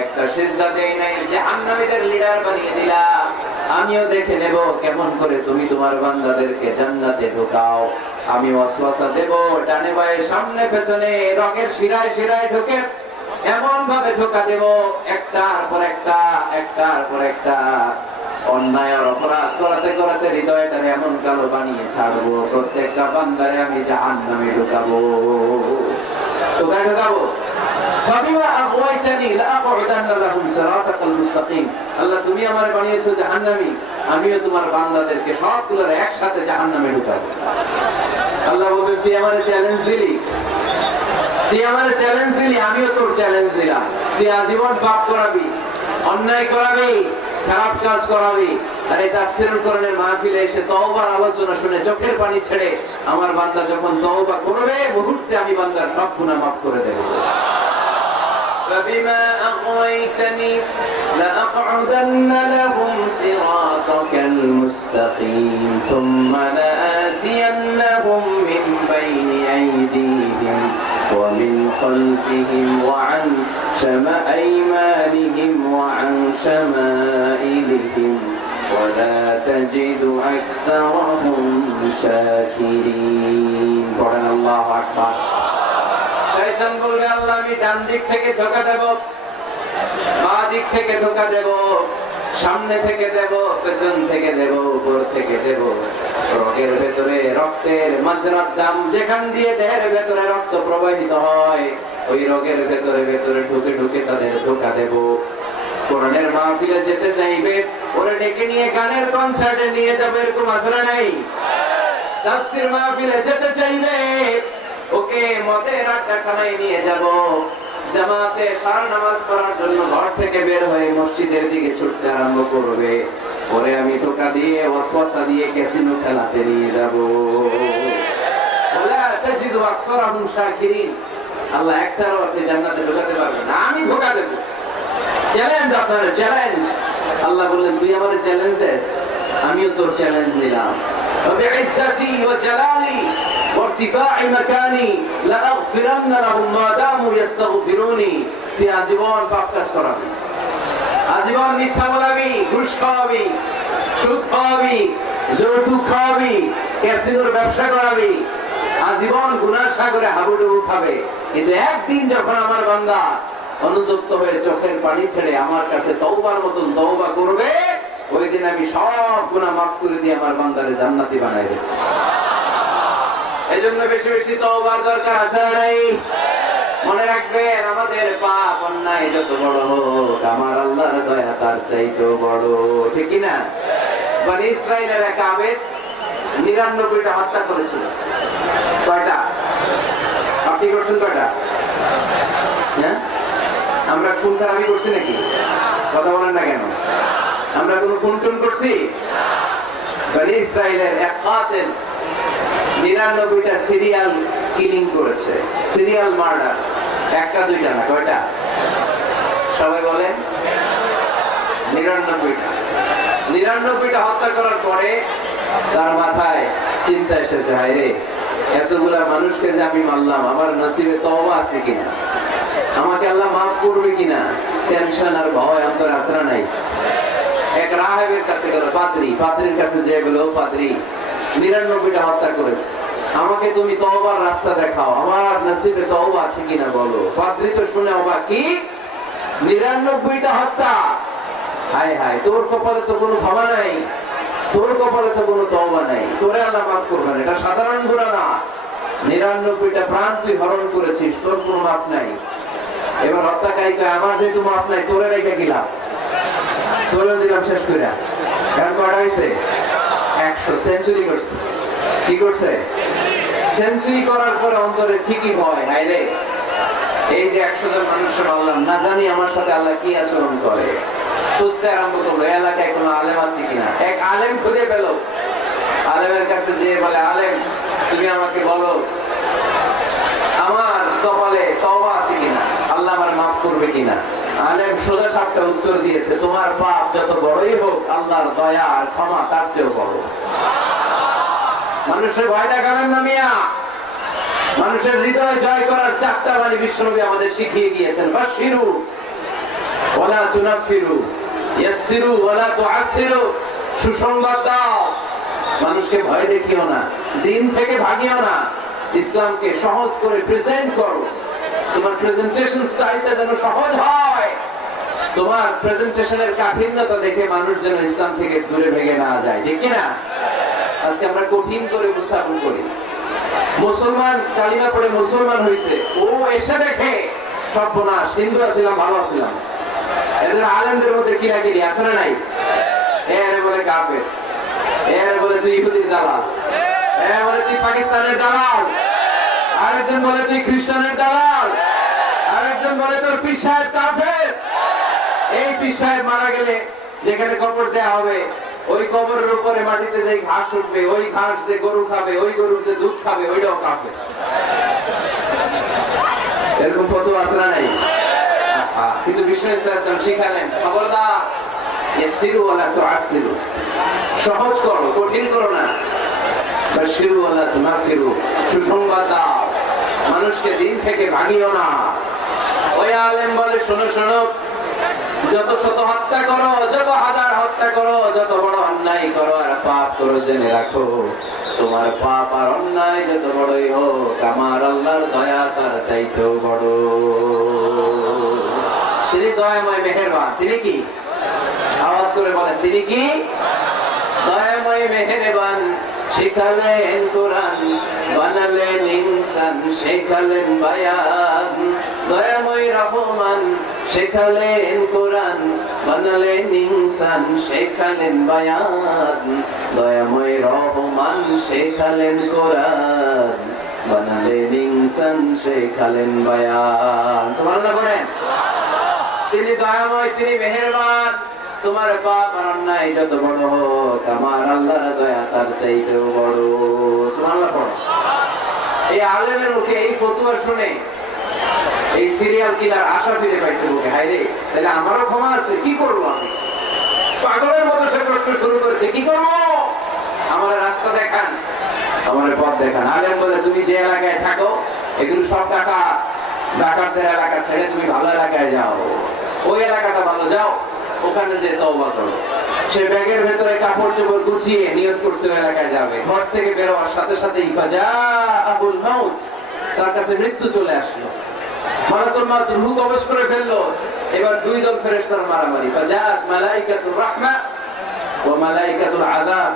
একটা সিজদা দেই নাই, জাহান্নামীদের লিডার বানিয়ে দিলাম, আমিও দেখে নেব কেমন করে তুমি তোমার বান্দাদেরকে জান্নাতে ঢোকাও। আমি ওয়াসওয়াসা দেব, ডানে বায়ে সামনে পেছনে রগের শিরায় শিরায় ঢোকে এমন ভাবে ধোকা দেব, একটার পর একটা একটার পর একটা অন্যায় আর অপরাধ করাতে করাতে হৃদয়টারে এমন কালো বানিয়ে ছাড়বো, প্রত্যেকটা বান্দারে আমি জাহান্নামে ঢোকাবো। কোথায় ঢোকাবো? ফাবিমা আগওয়াইতানি লাআকউদান্না লাহুম সিরাতাকাল মুস্তাকিম। আল্লাহ তুমি আমারে বানিয়েছো জাহান্নামী, আমিও তোমার বান্দাদেরকে সবগুলোরে একসাথে জাহান্নামে ঢোকাবো। আল্লাহ বলবে, তুই আমারে চ্যালেঞ্জ দিলি, তুই আমারে চ্যালেঞ্জ দিলি, আমিও তোর চ্যালেঞ্জ দিলাম। তুই আজীবন পাপ করাবি, অন্যায় করাবি, খারাপ কাজ করাবি, আর এই তাফসীরুল কোরআনের মাহফিলে এসে তওবার আলোচনা শুনে চোখের পানি ছেড়ে আমার বান্দা যখন তওবা করবে, মুহূর্তে আমি বান্দার সব গুনাহ মাফ করে দেব। فبما أغويتني لأقعدن لهم صراطك المستقيم ثم لآتينهم من بين أيديهم ومن خلفهم وعن أيمانهم وعن شمائلهم ولا تجد أكثرهم شاكرين. قرآن الله أكبر. শয়তান বলবে, আল্লাহ আমি ডান দিক থেকে ধোঁকা দেব, বাঁ দিক থেকে ধোঁকা দেব, সামনে থেকে দেব, পেছন থেকে দেব, উপর থেকে দেব, রগের ভেতরে রক্তের মাজরার দাম, যেখান দিয়ে দেহের ভেতরে রক্ত প্রবাহিত হয় ওই রগের ভেতরে ভেতরে ঢুকে ঢুকে তাদের ধোঁকা দেব। কোরআনের মাহফিলে যেতে চাইবে ওরে ডেকে নিয়ে গানের কনসার্টে নিয়ে যাবে, এরকম আসরা নাই? তাফসীর মাহফিলে যেতে চাইবে ওকে মদের আড্ডাখানায় নিয়ে যাব, জামাতে সারা নামাজ পড়ার জন্য ঘর থেকে বের হয়ে মসজিদের দিকে ছুটতে আরম্ভ করবে, পরে আমি ধোঁকা দিয়ে ওয়াসওয়াসা দিয়ে ক্যাসিনো খেলাতে নিয়ে যাব। ওয়ালা তাজিদু আকসারাহুম শাকিরিন। আল্লাহ একটারও আপনি জান্নাতে ঢোকাতে পারবেন না, আমি ধোঁকা দেব। চ্যালেঞ্জ, আপনার চ্যালেঞ্জ। আল্লাহ বললেন, তুই আমারে চ্যালেঞ্জ দেস, আমিও তোর চ্যালেঞ্জ নিলাম। وبعزتي وجلالي وارتفاع مكاني لأغفرن لهم ما داموا يستغفروني. তুই আজীবন পাপ কাজ করাবি, আজীবন মিথ্যা বলাবি, ঘুষ খাওয়াবি, সুদ খাওয়াবি, যৌতুক খাওয়াবি, ক্যাসিনোর ব্যবসা করাবি, আজীবন গুনার সাগরে হাবুডুবু খাবে। কিন্তু একদিন যখন আমার বান্দা অনুতপ্ত হয়ে চোখের পানি ছেড়ে আমার কাছে তওবার মতন তওবা করবে, ওই দিন আমি সব গুনাহ মাফ করে দিয়ে আমার বান্দারে জান্নাতি বানাই দেব। এই জন্য বেশি বেশি তওবার দরকার আছে না নাই? মনে রাখবেন, আমাদের পাপ অন্যায় যত বড় হোক, আমার আল্লাহর দয়া তার চাইতেও বড়, ঠিক কি না? বনি ইসরাইলের এক আবেদ 99টা হত্যা করেছিল। কয়টা? আপনি করছেন কয়টা? হ্যাঁ, আমরা খুন খারাপি করছি নাকি? কথা বলেন না কেন? আমরা কোন খুন করছি? বনি ইসরাইলের এক কাতিল 99টা সিরিয়াল কিলিং করেছে, সিরিয়াল মার্ডার। একটা দুইটা না, কয়টা? সবাই বলেন, 99টা। 99টা হত্যা করার পরে তার মাথায় চিন্তা এসেছে, হায় রে, এতগুলা মানুষকে যে আমি মারলাম, আমার নসিবে তওবা আছে কিনা, আমাকে আল্লাহ মাফ করবে কিনা, টেনশন আর ভয় অন্তরে আছে না নাই? এক রাহেবের কাছে গেল, পাদ্রীর কাছে যে গেল, পাদ্রী 99টা হত্যা করেছে, আমাকে তুমি তওবার রাস্তা দেখাও, আমার নসিবে তওবা আছে কিনা বলো। পাদ্রী তো শুনে অবাক, কি 99টা হত্যা? হায় হায়, তোর কপালে তো কোনো ক্ষমা নাই, তোর কপালে তো কোনো তওবা নাই, তোরে আল্লাহ মাফ করবে না। এটা সাধারণ গুনাহ না, 99টা প্রাণ তুই হরণ করেছিস, তোর কোনো মাফ নাই। এবার হত্যাকারী কয়, আমার যেহেতু মাফ নাই, তোরে রেখে গেলাম, তোরে দিলাম শেষ করে। এখন কয়টা হয়েছে? 100 সেঞ্চুরি করছে। কি করছে? সেঞ্চুরি করার পরে অন্তরে ঠিকই ভয়, হায় রে, এই যে 100 জন মানুষকে বললাম, না জানি আমার সাথে আল্লাহ কি আচরণ করে। খুঁজতে আরম্ভ করলো এলাকায় কোনো আলেম আছে কিনা। এক আলেম খুঁজে পেল, আলেমের কাছে যেয়ে বলে, আলেম তুমি আমাকে বলো আলেম সোজা সাপটা উত্তর দিয়েছে, তোমার পাপ যত বড়ই হোক আল্লাহর দয়া আর ক্ষমা তার চেয়েও বড়। মানুষের ভয় দেখাবেন না মিয়া। মানুষের হৃদয় জয় করার 4টা বাণী বিশ্বনবী আমাদের শিখিয়ে গিয়েছেন। বাশিরু ওয়ালা তুনাফিরু, ইয়াসসিরু ওয়ালা তুআসসিরু। সুসংবাদ দাও, মানুষকে ভয় দেখিও না, দিন থেকে ভাগিও না, ইসলামকে সহজ করে প্রেজেন্ট করো। তোমার প্রেজেন্টেশন স্টাইলটা যেন সহজ হয়, তোমার প্রেজেন্টেশনের কাঠিন্যতা দেখে মানুষ যেন ইসলাম থেকে দূরে ভেগে না যায়, ঠিক কিনা? আজকে আমরা কঠিন করে উপস্থাপন করি। মুসলমান কালিমা পড়ে মুসলমান হয়েছে, ও এসে দেখে সর্বনাশ, হিন্দু আছিলাম ভালো আছিলাম। এদের আলেমদের মধ্যে কিরাকিরি আছে না নাই? এর বলে কাফের, এর বলে তুই ইহুদির দালাল, এর বলে তুই পাকিস্তানের দালাল, আরেকজন বলে তুই খ্রিস্টানের দালাল, আরেকজন বলে তোর পীর সাহেব কাফের। এই পীর সাহেব মারা গেলে যেখানে কবর দেয়া হবে, ওই কবরের উপরে মাটিতে যে ঘাস উঠবে, ওই ঘাস যে গরু খাবে, ওই গরুর যে দুধ খাবে, ওইটাও কাফের। এরকম ফতোয়া আছে না নাই? কিন্তু বিশ্ব ইসলাম শিখালেন, খবরদার, ইয়াসসিরু ওয়ালা তুআসসিরু, সহজ করো, কঠিন করো না। বাশিরু ওয়ালা তুনাফিরু, সুসংবাদ দাও, মানুষকে দিন থেকে ভাগিও না। ওই আলেম বলে, শোনো শোনো, যত শত হত্যা করো, যত হাজার হত্যা করো, যত বড় অন্যায় করো আর পাপ করো, জেনে রাখো তোমার পাপ আর অন্যায় যত বড়ই হোক, আমার আল্লাহর দয়া তার চাইতেও বড়। তিনি দয়াময় মেহেরবান। তিনি কি? আওয়াজ করে বলেন, তিনি কি? দয়াময় মেহেরবান। শিখালেন কোরআন, বানালেন ইনসান, শেখালেন বায়ান। দয়াময় রহমান, শেখালেন কোরআন, বানালেন ইনসান, শেখালেন বায়ান। দয়াময় রহমান, শেখালেন কোরআন, বানালেন ইনসান, শেখালেন বায়ান। সুবহানাল্লাহ বলেন। তিনি দয়াময়, তিনি মেহেরবান। তোমার পাপ আর অন্যায় যত বড় হোক, আমার আল্লাহর দয়া তার চাইতেও বড়। সুবহানাল্লাহ পড়ো। এই আলেমের মুখে এই ফতোয়া শুনে এই সিরিয়াল কিলার আশা ফিরে পাইছে মুখে। হায় রে, তাহলে আমারও ক্ষমা আছে, কি করবো আমি? পাগলের মতো সে প্রশ্ন শুরু করেছে, কি করবো? আমার রাস্তা দেখান, আমার পথ দেখান। আলেম বলে, তুমি যে এলাকায় থাকো এগুলো সব ডাকাতদের এলাকা ছেড়ে তুমি ভালো এলাকায় যাও, ওই এলাকাটা ভালো, যাও ওখানে যে তওবা করো। সে ব্যাগের ভেতরে কাপড় চোপড় গুছিয়ে নিয়ত করছে ওই এলাকায় যাবে। ঘর থেকে বেরোয়ার সাথে সাথে ফাজাআহুল মাউত, তার কাছে মৃত্যু চলে আসলো। মালাকুল মাউত রূহ কবজ করে ফেললো। এবার দুই দল ফেরেশতার মারামারি। ফাজাআত মালাইকাতুর রাহমা ওয়া মালাইকাতুল আযাব।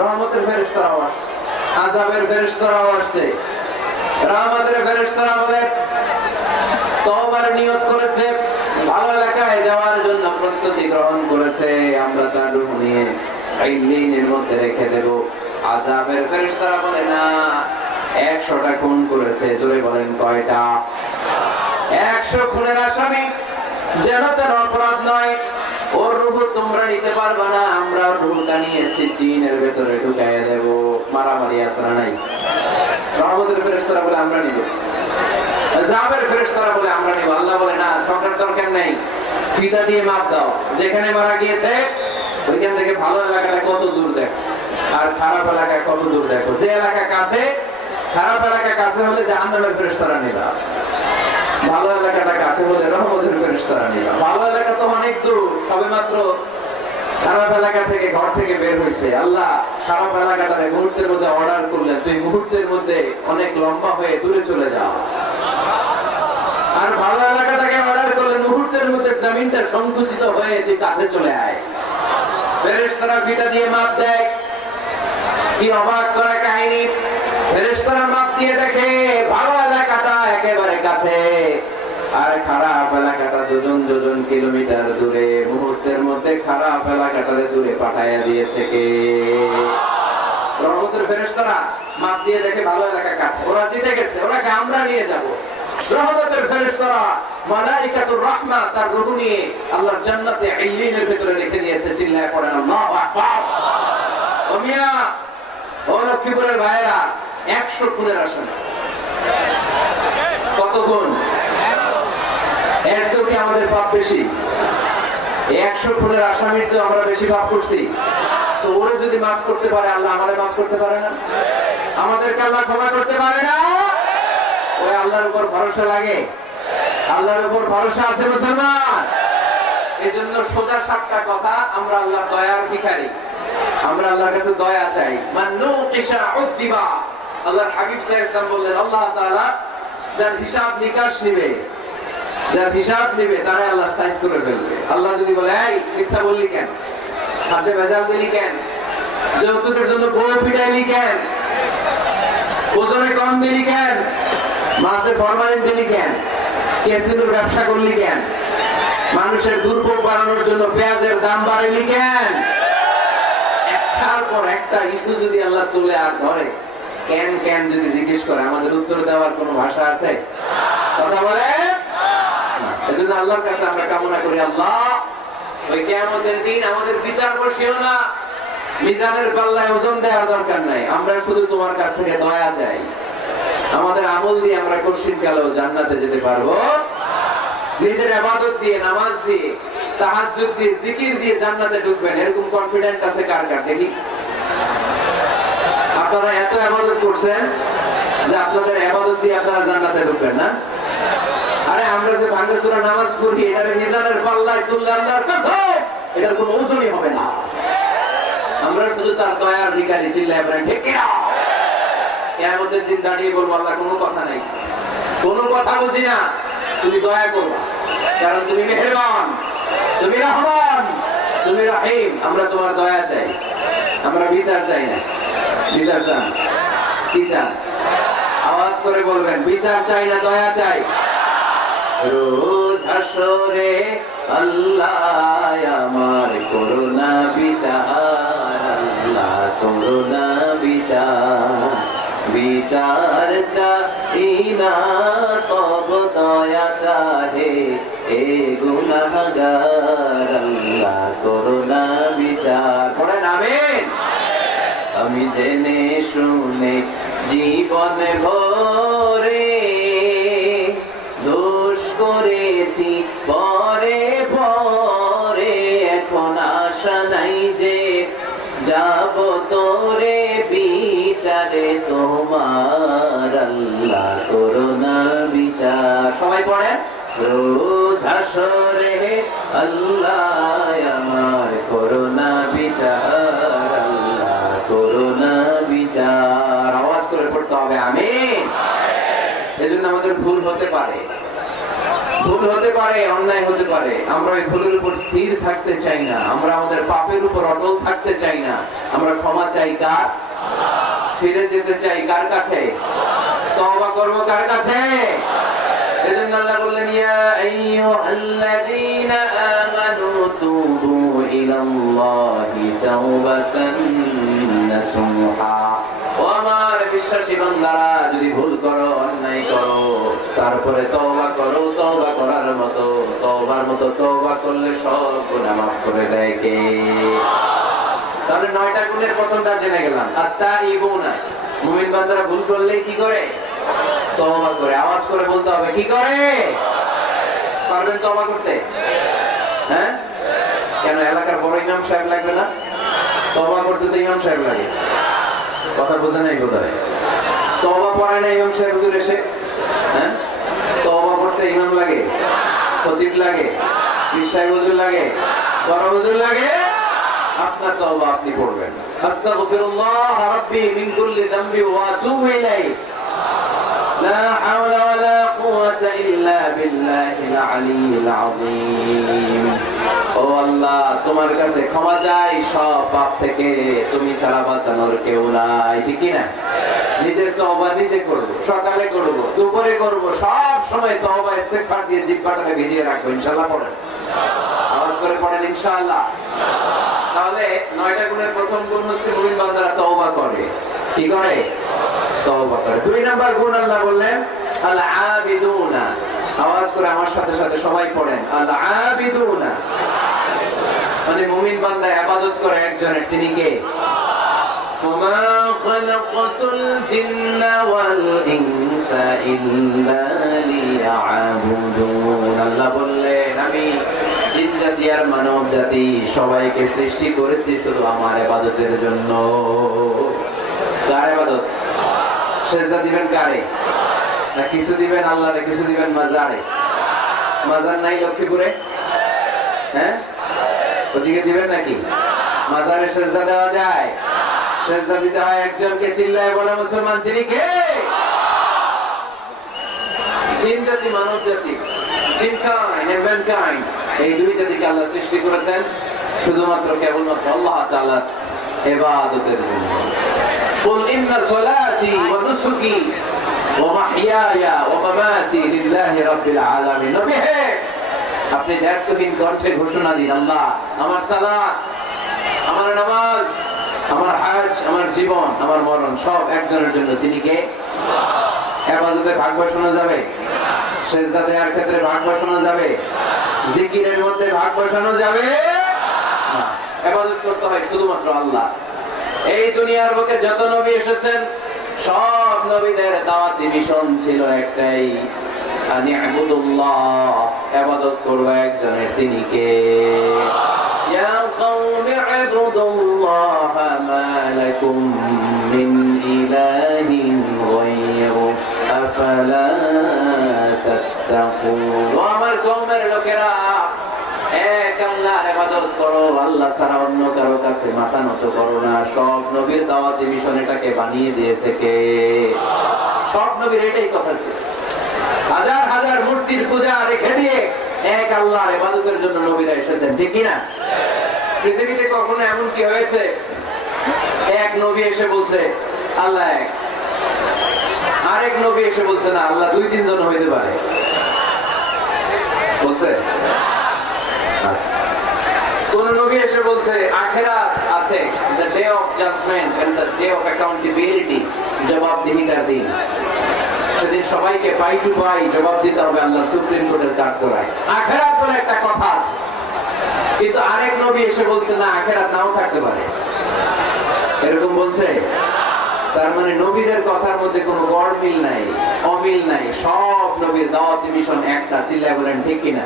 রহমতের ফেরেশতারাও আসছে, আযাবের ফেরেশতারাও আসছে। রহমতের ফেরেশতারা বলে, তওবার নিয়ত করেছে, ভালো এলাকায় যাওয়ার জন্য প্রস্তুতি গ্রহণ করেছে, আমরা তার রূহ নিয়ে ইল্লিনের মধ্যে রেখে দেব। আযাবের ফেরেশতারা বলে, না, 100টা খুন করেছে। জোরে বলেন, কয়টা? 100 খুনের আসামি, যেন তেন অপরাধ নয়। ওর রূহ তোমরা নিতে পারবে না, আমরা রূহটা নিয়ে সিজিনের ভেতরে ঢুকাইয়া দেব। মারামারি আসরা নাই। রহমতের ফেরেশতারা বলে, আমরা নিব। আযাবের ফেরেশতারা বলে, আমরা নিব। আল্লাহ বলে, না, সরকার দরকার নাই, ফিদা দিয়ে মাপ দাও। যেখানে মারা গিয়েছে ওইখান থেকে ভালো এলাকাটা কত দূর দেখো, আর খারাপ এলাকা কত দূর দেখো। যে এলাকা কাছে, খারাপ এলাকা কাছে হলে জাহান্নামের ফেরেশতারা নিবা, ভালো এলাকাটা কাছে হলে রহমতের ফেরেশতারা নিবা। ভালো এলাকা তো অনেক দূর, সবেমাত্র খারাপ এলাকা থেকে ঘর থেকে বের হয়েছে। আল্লাহ খারাপ এলাকাটা মুহূর্তের মধ্যে অর্ডার করলেন, তুই মুহূর্তের মধ্যে অনেক লম্বা হয়ে দূরে চলে যাও। আর ভালো এলাকাটাকে অর্ডার করলেন, মুহূর্তের মধ্যে জমিনটা সংকুচিত হয়ে তুই কাছে চলে আয়। ফেরেশতারা ফিতা দিয়ে মাপ দেয়। কি অবাক করা কাহিনী! ফেরেশতারা মাপ দিয়ে দেখে ভালো এলাকাটা একেবারে কাছে, আর খারাপ এলাকাটা যোজন যোজন কিলোমিটার দূরে। মুহূর্তের মধ্যে খারাপ এলাকাটারে দূরে পাঠাইয়া দিয়েছে কে? রহমতের ফেরেশতারা মাপ দিয়ে দেখে ভালো এলাকা কাছে, ওরা জিতে গেছে, ওরাকে আমরা নিয়ে যাব। রহমতের ফেরেশতারা মালাইকাতুর রাহমা তার রূহ নিয়ে আল্লাহর জান্নাতে ইল্লিনের ভিতরে রেখে দিয়েছে। চিল্লায় পড়েন আল্লাহু আকবার। ও মিয়া, ও লক্ষ্মীপুরের ভাইরা, 100 খুনের আসামি। কত গুণ? 100 কি আমরা আমাদের পাপ বেশি? 100 খুনের আসামির চেয়ে আমরা বেশি পাপ করছি। তো ওরে যদি মাফ করতে পারে আল্লাহ, আমাদের মাফ করতে পারে না? আমাদেরকে আল্লাহ ক্ষমা করতে পারে না? ওই আল্লাহর উপর ভরসা লাগে? আল্লাহর উপর ভরসা আছে মুসলমান? এজন্য সোজা সাপটা কথা, আমরা আল্লাহর দয়ার ভিখারি, আমরা আল্লাহর কাছে দয়া চাই। মান্নুকিশা উযিবা, আল্লাহর হাবিব সাল্লাল্লাহু আলাইহি ওয়াসাল্লাম বললেন, আল্লাহ তাআলা যার হিসাব নিকাশ নেবে, যার হিসাব নেবে তারা আল্লাহ সাইজ করে ফেলবে। আল্লাহ যদি বলে, এই মিথ্যা বললি কেন, হাতে ভেজাল দিলি কেন, যৌতুকের জন্য বউ পিটাইলি কেন, ওজনে কম দিলি কেন, মাছে ফরমালিন দিলি কেন, ক্যাসিনোর ব্যবসা করলি কেন, মানুষের দুর্ভোগ বাড়ানোর জন্য পেঁয়াজের দাম বাড়াইলি কেন, একটার পর একটা ইস্যু যদি আল্লাহ তুলে আর ধরে, কেন কেন যদি জিজ্ঞেস করে, আমাদের উত্তর দেওয়ার কোন ভাষা আছে? কথা বলে। এজন্য আল্লাহর কাছে আমরা কামনা করি, আল্লাহ ওই কিয়ামতের দিন আমাদের বিচার বসিও না, মিজানের পাল্লায় ওজন দেওয়ার দরকার নাই, আমরা শুধু তোমার কাছ থেকে দয়া চাই। আমাদের আমল দিয়ে আমরা কঠিন কালেও জান্নাতে যেতে পারবো। নিজের ইবাদত দিয়ে, নামাজ দিয়ে, তাহাজ্জুদ দিয়ে, জিকির দিয়ে জান্নাতে ঢুকবেন, এরকম কনফিডেন্ট আছে কার কার দেখি? আপনারা এত ইবাদত করছেন যে আপনাদের ইবাদত দিয়ে আপনারা জান্নাতে ঢুকবেন না? আরে আমরা যে ভাঙা চূড়া নামাজ পড়ি, এটার মিজানের পাল্লায় তুললে আল্লাহর কসম এটার কোনো ওজনই হবে না। আমরা শুধু তার দয়ার ভিখারি, চিল্লায় বলেন ঠিক কিনা? কিয়ামতের দিন দাঁড়িয়ে বলবো, আল্লাহ কোনো কথা নাই, কোনো কথা বুঝি না, তুমি দয়া করবা, কারণ তুমি মেহেরবান, তুমি রহমান, তুমি রহিম। আমরা তোমার দয়া চাই, আমরা বিচার চাই না। বিচার চান? কি চান? আওয়াজ করে বলবেন, বিচার চাই না দয়া চাই? রোজ হাসরে আল্লাহ আমার করুণা বিচার, আল্লাহ করুণা বিচার, বিচার চাই না তব দয়া চাহে এ গুনাহগার, আল্লাহ করুণা বিচার। পড়েন আমিন। আমি জেনে শুনে জীবন ভরে দোষ করেছি পরে পরে, এখন আশা নাই যে যাব তোরে বিচারে তোমার, আল্লাহ করুণা বিচার। সবাই পড়ে, রোজ হাসরে আল্লাহ আমার করুণা বিচার, আল্লাহ করুণা বিচার। আওয়াজ করে পড়তে হবে আমিন। এজন্য আমাদের ভুল হতে পারে, ভুল হতে পারে, অন্যায় হতে পারে, আমরা ওই ভুলের উপর স্থির থাকতে চাই না, আমরা আমাদের পাপের উপর অটল থাকতে চাই না। আমরা ক্ষমা চাই কার? ফিরে যেতে চাই কার কাছে? তওবা করব কার কাছে? এজন্য আল্লাহ বললেন, ইয়া আইয়ুহাল্লাযীনা আমানু তুবু ইলাল্লাহি তাওবাতান নাসুহা। ও আমার বিশ্বাসী বান্দারা, যদি ভুল করো, অন্যায় করো, তারপরে তওবা করো, তওবা করার মতো, তওবার মতো তওবা করলে সব গুনাহ মাফ করে দেয় কে? তাহলে 9টা গুণের প্রথমটা জেনে গেলাম, আত-তাইবুনা। মুমিন বান্দারা ভুল করলে কি করে? তওবা করে। আওয়াজ করে বলতে হবে, কি করে? পারবেন তওবা করতে? হ্যাঁ, কেন এলাকার বড় ইমাম সাহেব লাগবে না? তওবা করতে তো ইমাম সাহেব লাগে। কথা বোঝা নাই বোধহয়। তওবা পড়ায় না ইমাম সাহেব হুজুর এসে? হ্যাঁ, তওবা করতে ইমাম লাগে, খতিব লাগে, পীর সাহেব হুজুর লাগে, বড় হুজুর লাগে। আপনার তওবা আপনি পড়বেন, আস্তাগফিরুল্লাহ রাব্বি মিন কুল্লি যামবি ওয়া আতুবু ইলাইহি, লা হাওলা ওয়ালা কুওয়াতা ইল্লা বিল্লাহিল আলিয়্যিল আযীম। ও আল্লাহ, তোমার কাছে ক্ষমা চাই সব পাপ থেকে, তুমি ছাড়া বাঁচানোর কেউ নাই। ঠিক কি না? নিজের তওবা নিজে করব, সকালে করব, দুপুরে করব, সব সময় তওবা ইস্তেগফার দিয়ে জিহ্বাটাকে ভিজিয়ে রাখবো। ইনশাআল্লাহ পড়েন, আওয়াজ করে পড়েন ইনশাআল্লাহ। তাহলে 9টা গুণের প্রথম গুণ হচ্ছে মুমিন বান্দারা তওবা করে। কি করে? তওবা করে। 2 নাম্বার গুণ আল্লাহ বললেন আল আবিদুনা। আওয়াজ করে আমার সাথে সাথে সবাই পড়েন, আল আবিদুনা। মানে মুমিন বান্দা ইবাদত করে একজনের, তিনি কে? ওমা খালাকাতুল জিন্না ওয়াল ইনসা ইল্লা يعبدون আল্লাহ বললেন আমি জিন জাতি আর মানব জাতি সবাইকে সৃষ্টি করেছি শুধু আমার ইবাদতের জন্য। কার ইবাদত? সেজদা দিবেন কারে? না কিছু দিবেন আল্লাহরে, কিছু দিবেন মাজারে? মাজার নাই লক্ষ্মীপুরে? হ্যাঁ, ওদিকে দিবেন নাকি? মাজারে সেজদা দেওয়া যায়? সেজদা দিতে হয় একজনকে। চিল্লায় বলে মুসলমান, তিনি কে? জিন জাতি মানব জাতি, জিনকাইন্ড এন্ড ম্যানকাইন্ড, এই দুই জাতিকে আল্লাহ সৃষ্টি করেছেন শুধুমাত্র কেবলমাত্র আল্লাহ তাআলার ইবাদতের জন্য। কুল ইন্না সলাতি ওয়া নুসুকি ওয়া মাহইয়ায়া ওয়া মামাতি লিল্লাহি রাব্বিল আলামিন। নবী হে, আপনি দায়িত্বহীন কণ্ঠে ঘোষণা দিন, আল্লাহ আমার সালাত, আমার নামাজ, আমার হজ, আমার জীবন, আমার মরণ সব একজনের জন্য। তিনি কে? ইবাদতে ভাগ বসানো যাবে? সেজদা দেওয়ার ক্ষেত্রে ভাগ বসানো যাবে? জিকিরের মধ্যে ভাগ বসানো যাবে না। ইবাদত করতে হয় শুধুমাত্র আল্লাহ। এই দুনিয়ার বুকে যত নবী এসেছেন সব নবীদের দাওয়াতি মিশন ছিল একটাই, আনি আবুদুল্লাহ, ইবাদত করব একজনের, তিনি কে? ইয়া কওমি আবুদুল্লাহ মা লাকুম মিন ইলাহিন গায়রু আফালা তাত্তাকুন। ও আমার কওমের লোকেরা, এক আল্লাহর ইবাদত করো, আল্লাহ ছাড়া অন্য কারো কাছে মাথা নত করো না। সব নবীর দাওয়াতি মিশন এটাকে বানিয়ে দিয়েছে কে? সব নবীর এটাই কথা ছিল। হাজার হাজার মূর্তির পূজা রেখে দিয়ে এক আল্লাহর ইবাদতের জন্য নবীরা এসেছেন, ঠিক কি না? পৃথিবীতে কখনো এমন কি হয়েছে এক নবী এসে বলছে আল্লাহ এক, আরেক নবী এসে বলছে না আল্লাহ দুই তিনজন হইতে পারে? বলছে? কোন নবী এসে বলছে আখিরাত আছে, the day of judgment and the day of accountability, জবাবদিহিতার দিন, সেদিন সবাইকে পাই টু পাই জবাব দিতে হবে আল্লাহর সুপ্রিম কোর্টের কাঠগড়ায়। আখিরাত বলে একটা কথা আছে, কিন্তু আরেক নবী এসে বলছে না আখিরাত নাও থাকতে পারে। এরকম বলছে? তার মানে নবীদের কথার মধ্যে কোনো গড়মিল নাই, অমিল নাই। সব নবীর দাওয়াতি মিশন একটা। চিল্লায় বলেন ঠিক কিনা?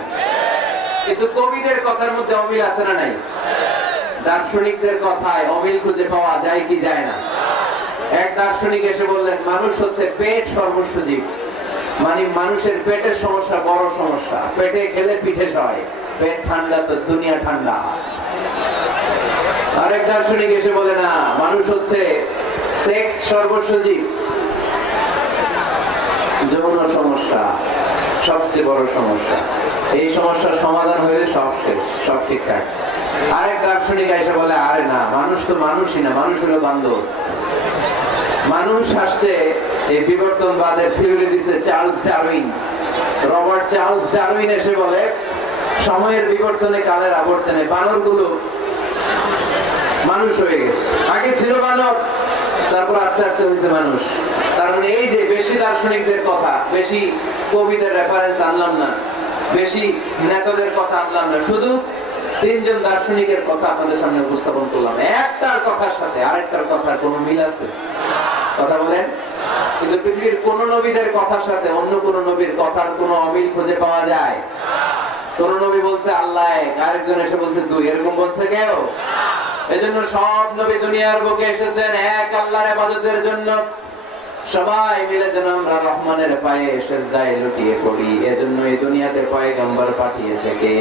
কিন্তু কবিদের কথার মধ্যে অমিল আছে না নাই? দার্শনিকদের কথায় অমিল খুঁজে পাওয়া যায় কি যায় না? এক দার্শনিক এসে বললেন মানুষ হচ্ছে পেট সর্বস্ব জীব, মানে মানুষের পেটের সমস্যা বড় সমস্যা, পেটে খেলে পিঠে সয়, পেট ঠান্ডা তো দুনিয়া ঠান্ডা। আরেক দার্শনিক এসে বলে না, মানুষ হচ্ছে সেক্স সর্বস্ব জীব, যৌন সমস্যা সবচেয়ে বড় সমস্যা, এই সমস্যার সমাধান হয়ে সব শেষ, সব ঠিকঠাক। আরেক দার্শনিক এসে বলে আরে না, মানুষ তো মানুষই না, মানুষ হলো বান্দর। মানুষ আসছে এই বিবর্তনবাদের থিওরি দিচ্ছে Charles Darwin, Robert Charles Darwin এসে বলে সময়ের বিবর্তনে কালের আবর্তনে বানরগুলো মানুষ হয়ে গেছে। আগে ছিল বানর, তারপর আস্তে আস্তে হয়েছে মানুষ। তার মানে এই যে বেশি দার্শনিকদের কথা, বেশি কবিদের রেফারেন্স আনলাম না, বেশি নেতাদের কথা আনলাম না, শুধু তিনজন দার্শনিকের কথা আপনাদের সামনে উপস্থাপন করলাম। একটার কথার সাথে আরেকটার কথার কোনো মিল আছে? কথা বলেন। কিন্তু পৃথিবীর কোন নবীদের কথার সাথে অন্য কোন নবীর কথার কোনো অমিল খুঁজে পাওয়া যায়? কোন নবী বলছে আল্লাহ এক, আরেকজন এসে বলছে দুই, এরকম বলছে কেউ? এজন্য সব নবী দুনিয়ার বুকে এসেছেন এক আল্লাহর ইবাদতের জন্য। সবাই মিলে যেন আমরা রহমানের পায়ে সেজদায় লুটিয়ে পড়ি। এজন্য এই দুনিয়াতে পয়গম্বর পাঠিয়েছে কে?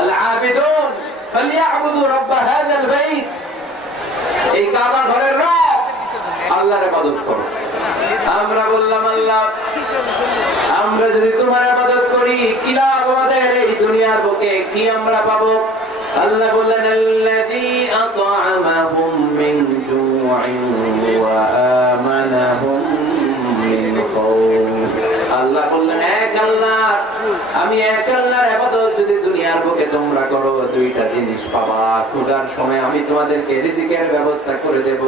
আল আবিদুন ফালিয়াবুদু রাব্ব হাযাল বাইত, এই কাবা ঘরের রব আল্লাহর ইবাদত করো। আমরা বললাম আল্লাহ আমরা যদি তোমার ইবাদত করি কি লাভ আমাদের? এই দুনিয়ার বুকে কি আমরা পাবো? আল্লাহ বললেন আল্লাযী আত'আমাহুম মিন জু'ইন ওয়া আমানাহুম মিন খাউফ। আল্লাহ বললেন এক আল্লাহ, আমি এক আল্লাহর ইবাদত যদি দুনিয়ার বুকে তোমরা করো দুইটা জিনিস পাবা। ক্ষুধার সময় আমি তোমাদেরকে রিজিকের ব্যবস্থা করে দেব,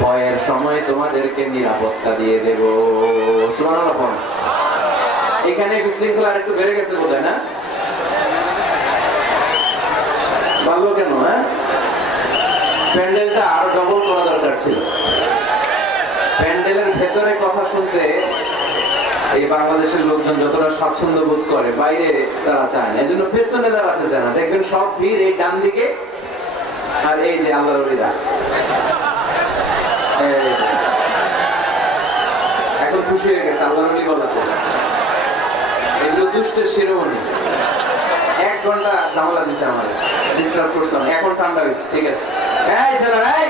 ভয়ের সময় তোমাদেরকে নিরাপত্তা দিয়ে দেব। সুবহানাল্লাহ। এখানে বিশৃঙ্খলা আরেকটু বেড়ে গেছে বোধহয়, না? পারলো কেন? হ্যাঁ, প্যান্ডেলটা আরো ডবল করা দরকার ছিল। প্যান্ডেলের ভেতরে কথা শুনতে এই বাংলাদেশের লোকজন যতটা স্বাচ্ছন্দ্য বোধ করে বাইরে তারা চায় না, এই জন্য পেছনে দাঁড়াতে চায় না। দেখবেন সব ভিড় এই ডান দিকে, আর এই যে আল্লাহর ওলিরা এখন খুশি হয়ে গেছে আল্লাহর ওলি বলাতে। এগুলো দুষ্টের শিরোমণি। 1 ঘন্টা ঝামেলা দিচ্ছে আমাদের, ডিস্টার্ব করছে না। এখন ঠান্ডা হয়েছে, ঠিক আছে। এই ছেলেরা, এই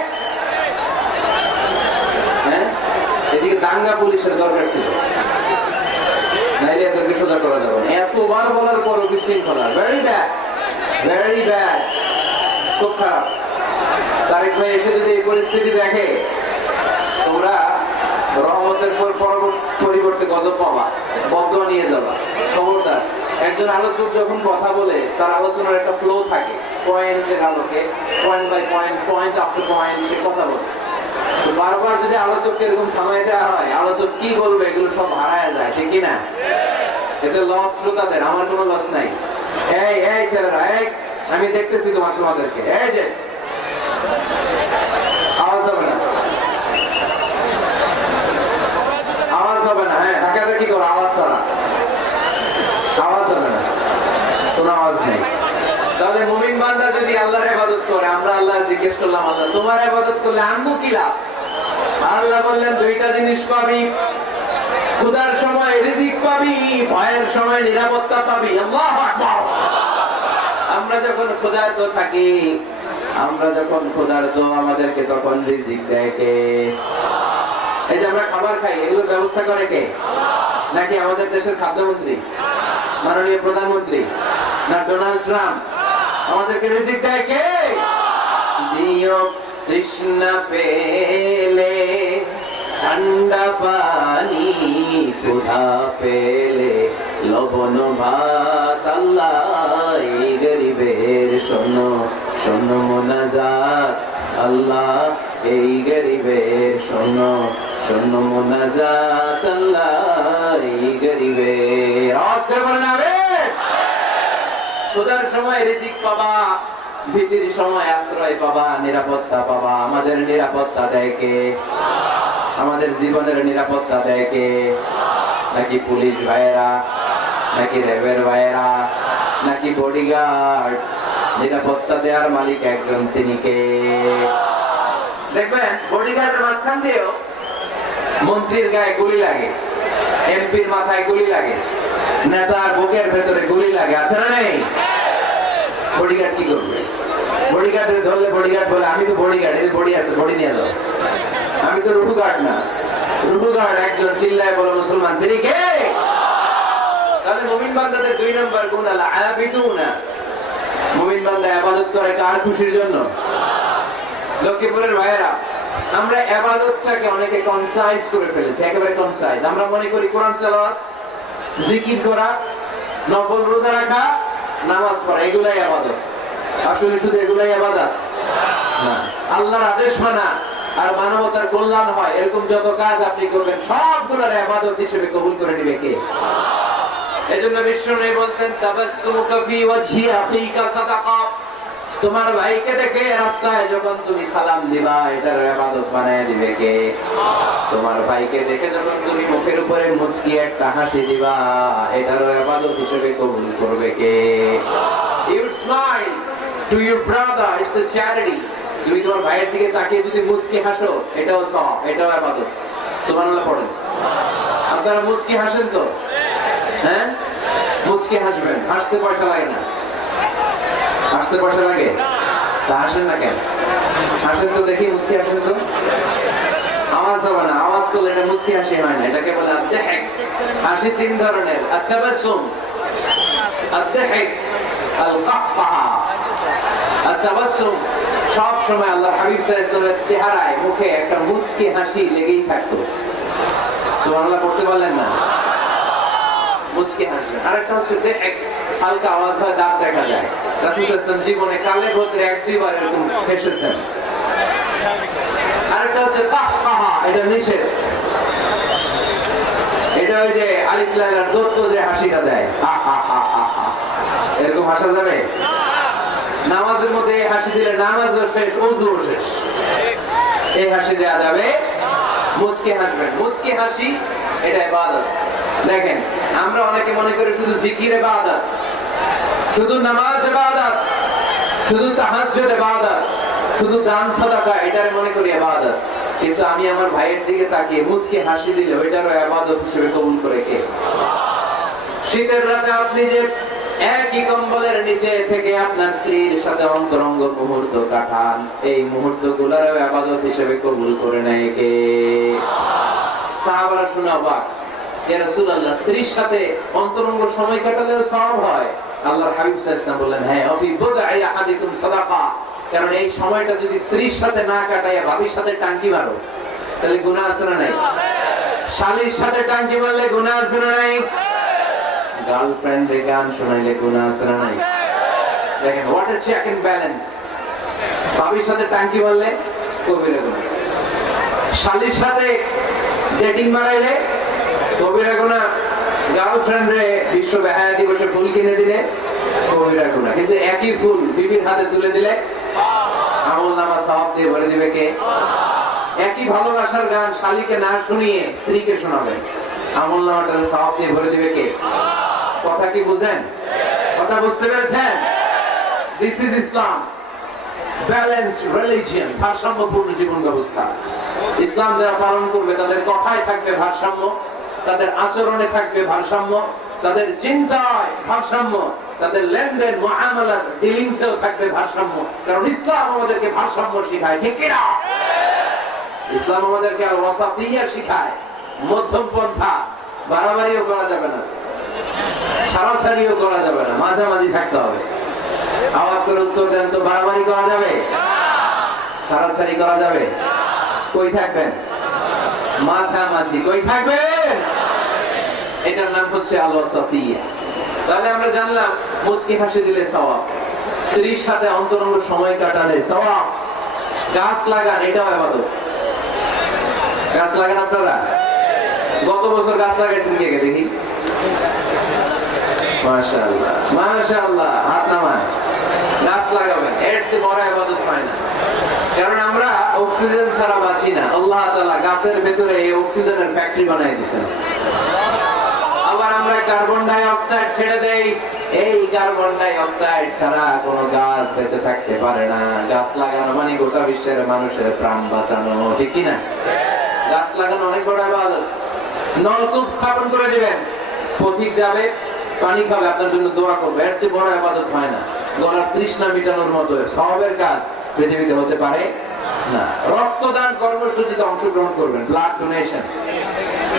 হ্যাঁ, এদিকে দাঙ্গা পুলিশের দরকার ছিল, নাইলে এদেরকে সোজা করা যাবে না। এতবার বলার পরও বিশৃঙ্খলা, ভেরি ব্যাড, ভেরি ব্যাড, খুব খারাপ। তারেক ভাই এসে যদি এই পরিস্থিতি দেখে, তোমরা রহমতের পরিবর্তে গজব পাবা, বদদোয়া নিয়ে যাবা, খবরদার। একজন আলোচক যখন কথা বলে তার আলোচনার একটা ফ্লো থাকে, পয়েন্টের আলোকে, point by point, point after point সে কথা বলে। তো বারবার যদি আলোচককে এরকম থামাই দেওয়া হয়, আলোচক কি বলবে এগুলো সব হারায় যায়, ঠিক কিনা? এটা লস শ্রোতাদের, আমার কোনো লস নাই। এই এই ছেলেরা, এই আমি দেখতেছি তোমাদেরকে, এই যে আওয়াজ হবে না, আওয়াজ হবে না। হ্যাঁ, ঢাকাতে কি করো, আওয়াজ ছাড়া আওয়াজ হবে না, কোনো আওয়াজ নেই। তাহলে মুমিন বান্দা যদি আল্লাহর ইবাদত করে, আমরা আল্লাহ জিজ্ঞেস করলাম, আল্লাহ তোমার ইবাদত করলে আনবো কি লাভ? আল্লাহ বললেন 2টা জিনিস পাবি, ক্ষুধার সময় রিজিক পাবি, ভয়ের সময় নিরাপত্তা পাবি। আল্লাহু আকবার। আমরা যখন ক্ষুধার্ত থাকি, আমাদেরকে তখন রিজিক দেয় কে? এই যে আমরা খাবার খাই, এগুলোর ব্যবস্থা করে কে? নাকি আমাদের দেশের খাদ্যমন্ত্রী, মাননীয় প্রধানমন্ত্রী, না ডোনাল্ড ট্রাম্প? আমাদেরকে রিজিক দেয় কে? দিও তৃষ্ণা পেলে ঠান্ডা পানি, ক্ষুধা পেলে লবণ ভাত। আল্লাহ এই গরিবের শোনো শোনো মোনাজাত, আল্লাহ এই গরিবের শোনো শোনো মোনাজাত, আল্লাহ এই গরিবের। আওয়াজ করে বলেন আমিন। ক্ষুধার সময় রিজিক পাবা, ভীতির সময় আশ্রয় পাবা, নিরাপত্তা পাবা। আমাদের নিরাপত্তা দেয় কে? আমাদের জীবনের নিরাপত্তা দেয় কে? নাকি পুলিশ ভাইয়েরা, নাকি র্যাবের ভাইয়েরা, নাকি বডিগার্ড? নিরাপত্তা দেওয়ার মালিক একজন, তিনি কে? দেখবেন বডিগার্ডের মাঝখান দিয়েও মন্ত্রীর গায়ে গুলি লাগে, এমপির মাথায় গুলি লাগে, নেতার বুকের ভেতরে গুলি লাগে, আছে না নেই? বডিগার্ড কি করবে? বডিগার্ডের ধরলে বডিগার্ড বলে, আমি তো বডিগার্ড, এর বডি আছে, বডি নিয়ে যাও। আমি তো রুহু গার্ড না। রুহু গার্ড একজন, চিল্লায় বলো মুসলমান, তিনি কে? তাহলে মুমিন বান্দাদের 2 নম্বর গুণ আল আবিদুনা। মুমিন বান্দা ইবাদত করে কার খুশির জন্য? লক্ষ্মীপুরের ভাইয়েরা, আমরা ইবাদতটাকে অনেকে কনসাইজ করে ফেলেছি, একেবারে কনসাইজ। আমরা মনে করি কোরআন তেলাওয়াত, জিকির করা, নফল রোজা রাখা, নামাজ পড়া, এগুলাই ইবাদত। আসলে শুধু এগুলাই ইবাদত না। আল্লাহর আদেশ মানা আর মানবতার কল্যাণ হয়, এরকম যত কাজ আপনি করবেন সবগুলোর ইবাদত হিসেবে কবুল করে নেবে কে? এজন্য বিশ্বনবী বলতেন, তাবাসসুমুকা ফি ওয়াজহি আখিকা সাদাকা। তোমার ভাইকে দেখে রাস্তায় যখন তুমি সালাম দিবা, এটার ইবাদত বানায় দিবে কে? তোমার ভাইকে দেখে যখন তুমি মুখের উপরে মুচকি একটা হাসি দিবা, এটার ইবাদত হিসেবে কবুল করবে কে? You smile to your brother, it's a charity. তুমি তোমার ভাইয়ের দিকে তাকিয়ে যদি মুচকি হাসো, এটাও সওয়াব, এটাও ইবাদত। সুবহানাল্লাহ পড়েন। আপনারা মুচকি হাসেন তো? হ্যাঁ, মুচকি হাসবেন। হাসতে পয়সা লাগে না। হাসতে পয়সা লাগে? তা হাসেন না কেন? হাসেন তো দেখি, মুচকি হাসেন তো। আওয়াজ হবে না, আওয়াজ করলে এটা মুচকি হাসি হয় না, এটাকে বলে আদ-দাহিক। হাসি 3 ধরনের, আত-তাবাসসুম, আদ-দাহিক, আল-কাহকাহা। আত-তাবাসসুম সব সময় আল্লাহর হাবিব সাল্লাল্লাহু আলাইহি ওয়াসাল্লামের চেহারায়, মুখে একটা মুচকি হাসি লেগেই থাকতো। সুবহানাল্লাহ পড়তে পারলেন না? মুচকি হাসি। আরেকটা হচ্ছে দাহিক, হালকা আওয়াজ হয়, দাঁত দেখা যায়। রাসূল সাল্লাল্লাহু আলাইহি ওয়াসাল্লাম জীবনে কালে ভদ্রে 1-2 বার এরকম হেসেছেন। আরেকটা হচ্ছে কাহকাহা, এটা নিষেধ। এটা ওই যে আলিফ লামের দত্ত যে হাসিটা দেয়, হা হা হা হা হা, এরকম হাসা যাবে? নামাজের মধ্যে এই হাসি দিলে নামাজও শেষ, ওযুও শেষ। এই হাসি দেওয়া যাবে? মুচকি হাসবেন। মুচকি হাসি এটা ইবাদত। দেখেন, আমরা অনেকে মনে করি শুধু জিকির ইবাদত, শুধু নামাজ ইবাদত, শুধু তাহাজ্জুদ ইবাদত, শুধু দান সাদাকা এটারে মনে করি ইবাদত। কিন্তু আমি আমার ভাইয়ের দিকে তাকিয়ে মুচকি হাসি দিলে ওইটারও ইবাদত হিসেবে কবুল করে কে? শীতের রাতে আপনি যে একই কম্বলের নিচে থেকে আপনার স্ত্রীর সাথে অন্তরঙ্গ মুহূর্ত কাটান, এই মুহূর্ত গুলারও ইবাদত হিসেবে কবুল করে নেয় কে? সাহাবারা শুনে অবাক, ইয়া রাসূলুল্লাহ, স্ত্রীর সাথে অন্তরঙ্গ সময় কাটালেও সওয়াব হয়? আল্লাহর হাবিব সাল্লাল্লাহু আলাইহি ওয়াসাল্লাম বললেন, হ্যাঁ, অফি বুদআই আহাদিকুম সাদাকা। কারণ এই সময়টা যদি স্ত্রীর সাথে না কাটায় ভাবির সাথে টাঙ্কি মারো তাহলে গুনাহ আছে না নাই? শালীর সাথে টাঙ্কি মারলে গুনাহ আছে না নাই? গার্লফ্রেন্ডে গান শোনাইলে গুনাহ আছে না নাই? দেখেন, what a check and balance. ভাবির সাথে টাঙ্কি মারলে কবিরা গুনাহ, শালীর সাথে ডেটিং মারাইলে কবিরা গুনাহ, গার্লফ্রেন্ডে বিশ্ব বেহায়া দিবসে ফুল কিনে দিলে কবিরা গুনাহ। কিন্তু একই ফুল বিবির হাতে তুলে দিলে আমলনামা সওয়াব দিয়ে ভরে দিবে কে? একই ভালোবাসার গান শালীকে না শুনিয়ে স্ত্রীকে শোনাবে, আমলনামাটা সওয়াব দিয়ে ভরে দিবে কে? কথা কি বুঝেন? কথা বুঝতে পেরেছেন? This is Islam, balanced religion, ভারসাম্যপূর্ণ জীবন ব্যবস্থা। ইসলাম যারা পালন করবে তাদের কথায় থাকবে ভারসাম্য, তাদের আচরণে থাকবে ভারসাম্য, তাদের চিন্তায় ভারসাম্য, তাদের লেনদেন মুআমালাত ডিলিংসেও থাকবে ভারসাম্য। কারণ ইসলাম আমাদেরকে ভারসাম্য শেখায়, ঠিক কি না? ইসলাম আমাদেরকে আল ওয়াসাতিয়্যা শেখায়, মধ্যম পন্থা। বাড়াবাড়িও করা যাবে না, ছাড়াছাড়িও করা যাবে না, মাঝামাঝি থাকতে হবে। আওয়াজ করে উত্তর দেন তো, বাড়াবাড়ি করা যাবে? ছাড়াছাড়ি করা যাবে? কই থাকবেন? মাঝামাঝি কই থাকবেন? এটার নাম হচ্ছে আল ওয়াসাতিয়্যা। তাহলে আমরা জানলাম মুচকি হাসি দিলে সওয়াব, স্ত্রীর সাথে অন্তরঙ্গ সময় কাটালে সওয়াব, গাছ লাগান এটাও ইবাদত। গাছ লাগান আপনারা? গত বছর গাছ লাগাইছেন কে কে দেখি? মাশাআল্লাহ, মাশাআল্লাহ, হাত নামান। গাছ লাগাবেন, এর চেয়ে বড় ইবাদত হয় না। কারণ আমরা অক্সিজেন ছাড়া বাঁচি না। আল্লাহ তাআলা গাছের ভেতরে এই অক্সিজেনের ফ্যাক্টরি বানাই দিয়েছেন। আবার আমরা কার্বন ডাই অক্সাইড ছেড়ে দেই, এই কার্বন ডাই অক্সাইড ছাড়া কোনো গাছ বেঁচে থাকতে পারে না। গাছ লাগানো মানে গোটা বিশ্বের মানুষের প্রাণ বাঁচানো, ঠিক কি না? গাছ লাগানো অনেক বড় ইবাদত। নলকূপ স্থাপন করে দিবেন, পথিক যাবে পানি খাবে, আপনার জন্য দোয়া করবে, এর চেয়ে বড় ইবাদত হয় না। গলার তৃষ্ণা মিটানোর মতো সওয়াবের কাজ পৃথিবীতে হতে পারে না। রক্তদান কর্মসূচিতে অংশগ্রহণ করবেন, ব্লাড ডোনেশন।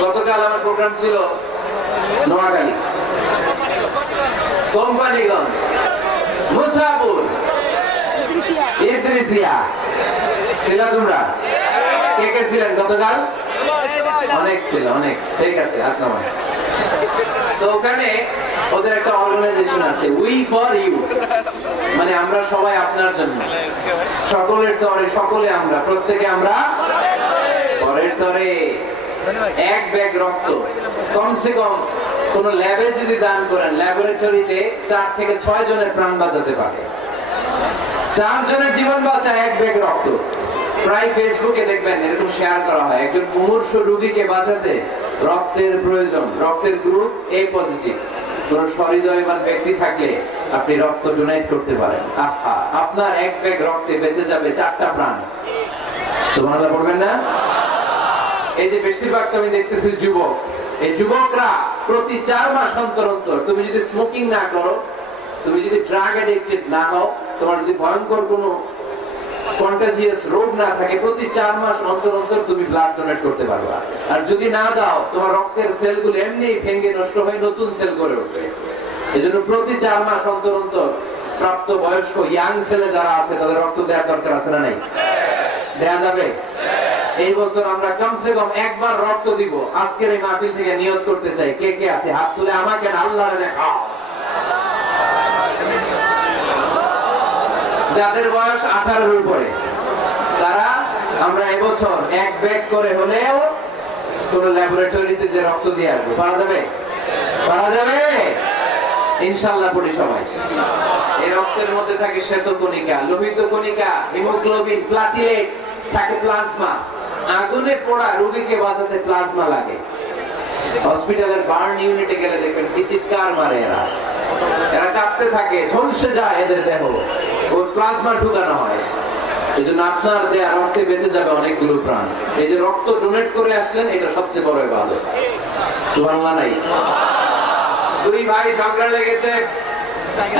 গতকাল আমার প্রোগ্রাম ছিল নোয়াখালী, কোম্পানিগঞ্জ, মুসাপুর, ইদ্রিসিয়া। ছিলা তোমরা? কে কে ছিলেন গতকাল? অনেক ছিল, অনেক। ঠিক আছে, হাত নামান। তো ওখানে ওদের একটা অর্গানাইজেশন আছে, উই ফর ইউ, মানে আমরা সবাই আপনার জন্য। সকলের তরে সকলে আমরা, প্রত্যেকে আমরা পরের তরে। এক ব্যাগ রক্ত কমসে কম কোন ল্যাবে যদি দান করেন, ল্যাবরেটরিতে 4 থেকে 6 জনের প্রাণ বাঁচাতে পারে। 4 জনের জীবন বাঁচায় এক ব্যাগ রক্ত। প্রায় ফেসবুকে দেখবেন এরকম শেয়ার করা হয়, একজন মুমূর্ষু রোগীকে বাঁচাতে রক্তের প্রয়োজন, রক্তের গ্রুপ এ পজিটিভ। কোন সহৃদয়বান ব্যক্তি থাকলে আপনি রক্ত ডোনেট করতে পারেন। আহা, আপনার এক ব্যাগ রক্তে বেঁচে যাবে 4টা প্রাণ। সুবহানাল্লাহ পড়বেন না? এই যে বেশিরভাগ আমি দেখতেছি যুবক, এই যুবকরা প্রতি 4 মাস অন্তর অন্তর, তুমি যদি স্মোকিং না করো, তুমি যদি ড্রাগ অ্যাডিক্টেড না হও, তোমার যদি ভয়ঙ্কর কোনো কন্টাজিয়াস রোগ না থাকে, প্রতি 4 মাস অন্তর অন্তর তুমি ব্লাড ডোনেট করতে পারবা। আর যদি না দাও, তোমার রক্তের সেলগুলো এমনি ভেঙে নষ্ট হয়ে নতুন সেল করে উঠবে। এজন্য প্রতি 4 মাস অন্তর অন্তর প্রাপ্ত বয়স্ক ইয়াং ছেলে যারা আছে তাদের রক্ত দেওয়ার দরকার আছে না নাই? দেয়া যাবে? এই বছর আমরা কমসে কম একবার রক্ত দিব। আজকের এই মাহফিল থেকে নিয়ত করতে চাই, কে কে আছে হাত তুলে আমাকে আল্লাহরে দেখাও। যাদের বয়স 18-এর উপরে তারা, আমরা এবছর এক ব্যাগ করে হলেও কোন ল্যাবরেটরিতে যে রক্ত দিয়ে আসবো। পারা যাবে? পারা যাবে ইনশাআল্লাহ। পড়ি সবাই। এই রক্তের মধ্যে থাকে শ্বেতকণিকা, লোহিত কণিকা, হিমোগ্লোবিন, প্লাটিলেট, থাকে প্লাজমা। আগুনে পোড়া রোগীকে বাঁচাতে প্লাজমা লাগে। হসপিটালের বার্ন ইউনিটে গেলে দেখবেন কি চিৎকার মারে এরা, এরা কাঁপতে থাকে, ঝলসে যায় এদের দেহ, ওর প্লাজমা ঢুকানো হয়। এই জন্য আপনার দেয়া রক্তে বেঁচে যাবে অনেকগুলো প্রাণ। এই যে রক্ত ডোনেট করে আসলেন, এটা সবচেয়ে বড় ইবাদত। সুবহানাল্লাহ নাই? দুই ভাই ঝগড়া লেগেছে,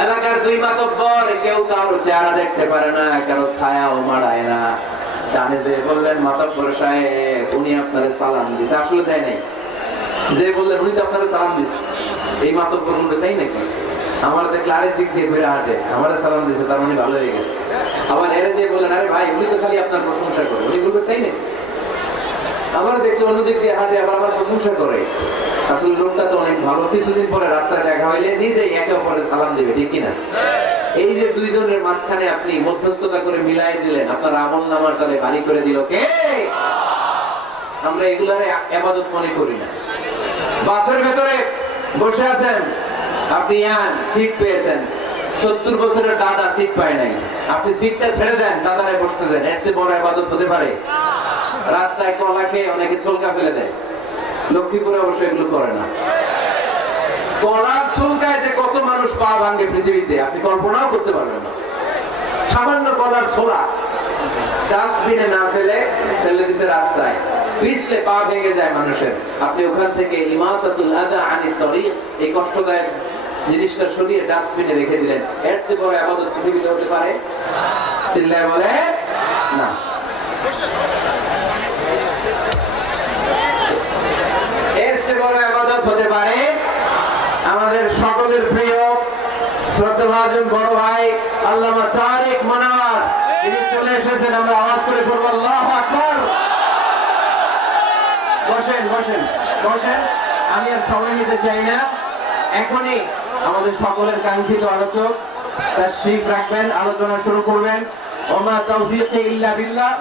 এলাকার দুই মাতব্বর, কেউ কারো চেহারা দেখতে পারে না, কারো ছায়াও মাড়ায় না। জানে যে বললেন মাতব্বর সাহেব উনি আপনারে সালাম দিছে, আসলে দেয় নাই। যে বললেন উনি তো আপনারে সালাম দিছে, এই মাতব্বর বলতে তাই নাকি? আমার দেখলে আরেক দিক দিয়ে ঘুরে হাঁটে, আমারে সালাম দিছে, তার মানে ভালো হয়ে গেছে। আবার এরে যে বললেন আরে ভাই উনি তো খালি আপনার প্রশংসা করে, উনি বলতে চাই নাকি? আমার দেখলে অন্যদিক দিয়ে হাঁটে, আবার আমার প্রশংসা করে। আসলে লোকটা তো অনেক ভালো। কিছুদিন পরে রাস্তায় দেখা হইলে নিজেই একে অপরের সালাম দেবে, ঠিক কিনা? এই যে দুইজনের মাঝখানে আপনি মধ্যস্থতা করে মিলাই দিলেন, আপনার আমল নামার তালে ভারী করে দিল কে? আমরা এগুলারে ইবাদত মনে করি না। বাসের ভেতরে বসে আছেন আপনি, সিট পেয়েছেন, 70 বছরের দাদা সিট পায় নাই, আপনি সিটটা ছেড়ে দেন, দাদারে বসতে দেন, এর চেয়ে বড় ইবাদত হতে পারে? রাস্তায় কলা খেয়ে অনেকে চুলকা ফেলে দেয়, লক্ষ্মীপুরে অবশ্য এগুলো করে না। কলার চুলকায় যে কত মানুষ পা ভাঙে পৃথিবীতে আপনি কল্পনাও করতে পারবেন না। সামান্য কলার ছোলা ডাস্টবিনে না ফেলে ফেলে দিছে রাস্তায়, পিছলে পা ভেঙে যায় মানুষের। আপনি ওখান থেকে ইমাতাতুল আদা আনিত তরিক, এই কষ্টদায়ক জিনিসটা সরিয়ে ডাস্টবিনে রেখে দিলেন, এর চেয়ে বড় ইবাদত পৃথিবীতে হতে পারে? চিল্লায় বলে না। এর চেয়ে বড় ইবাদত হতে পারে? আমাদের সকলের প্রিয় শ্রদ্ধাভাজন বড় ভাই আল্লামা তারেক মনোয়ার, তিনি চলে এসেছেন। আমরা আওয়াজ করে পড়ব আল্লাহু আকবার। বসেন বসেন বসেন, আমি আর সময় নিতে চাই না। এখনই আমাদের সকলের কাঙ্ক্ষিত আলোচক তাশরীফ রাখবেন, আলোচনা শুরু করবেন। ওমা তাওফীকি ইল্লা বিল্লাহ।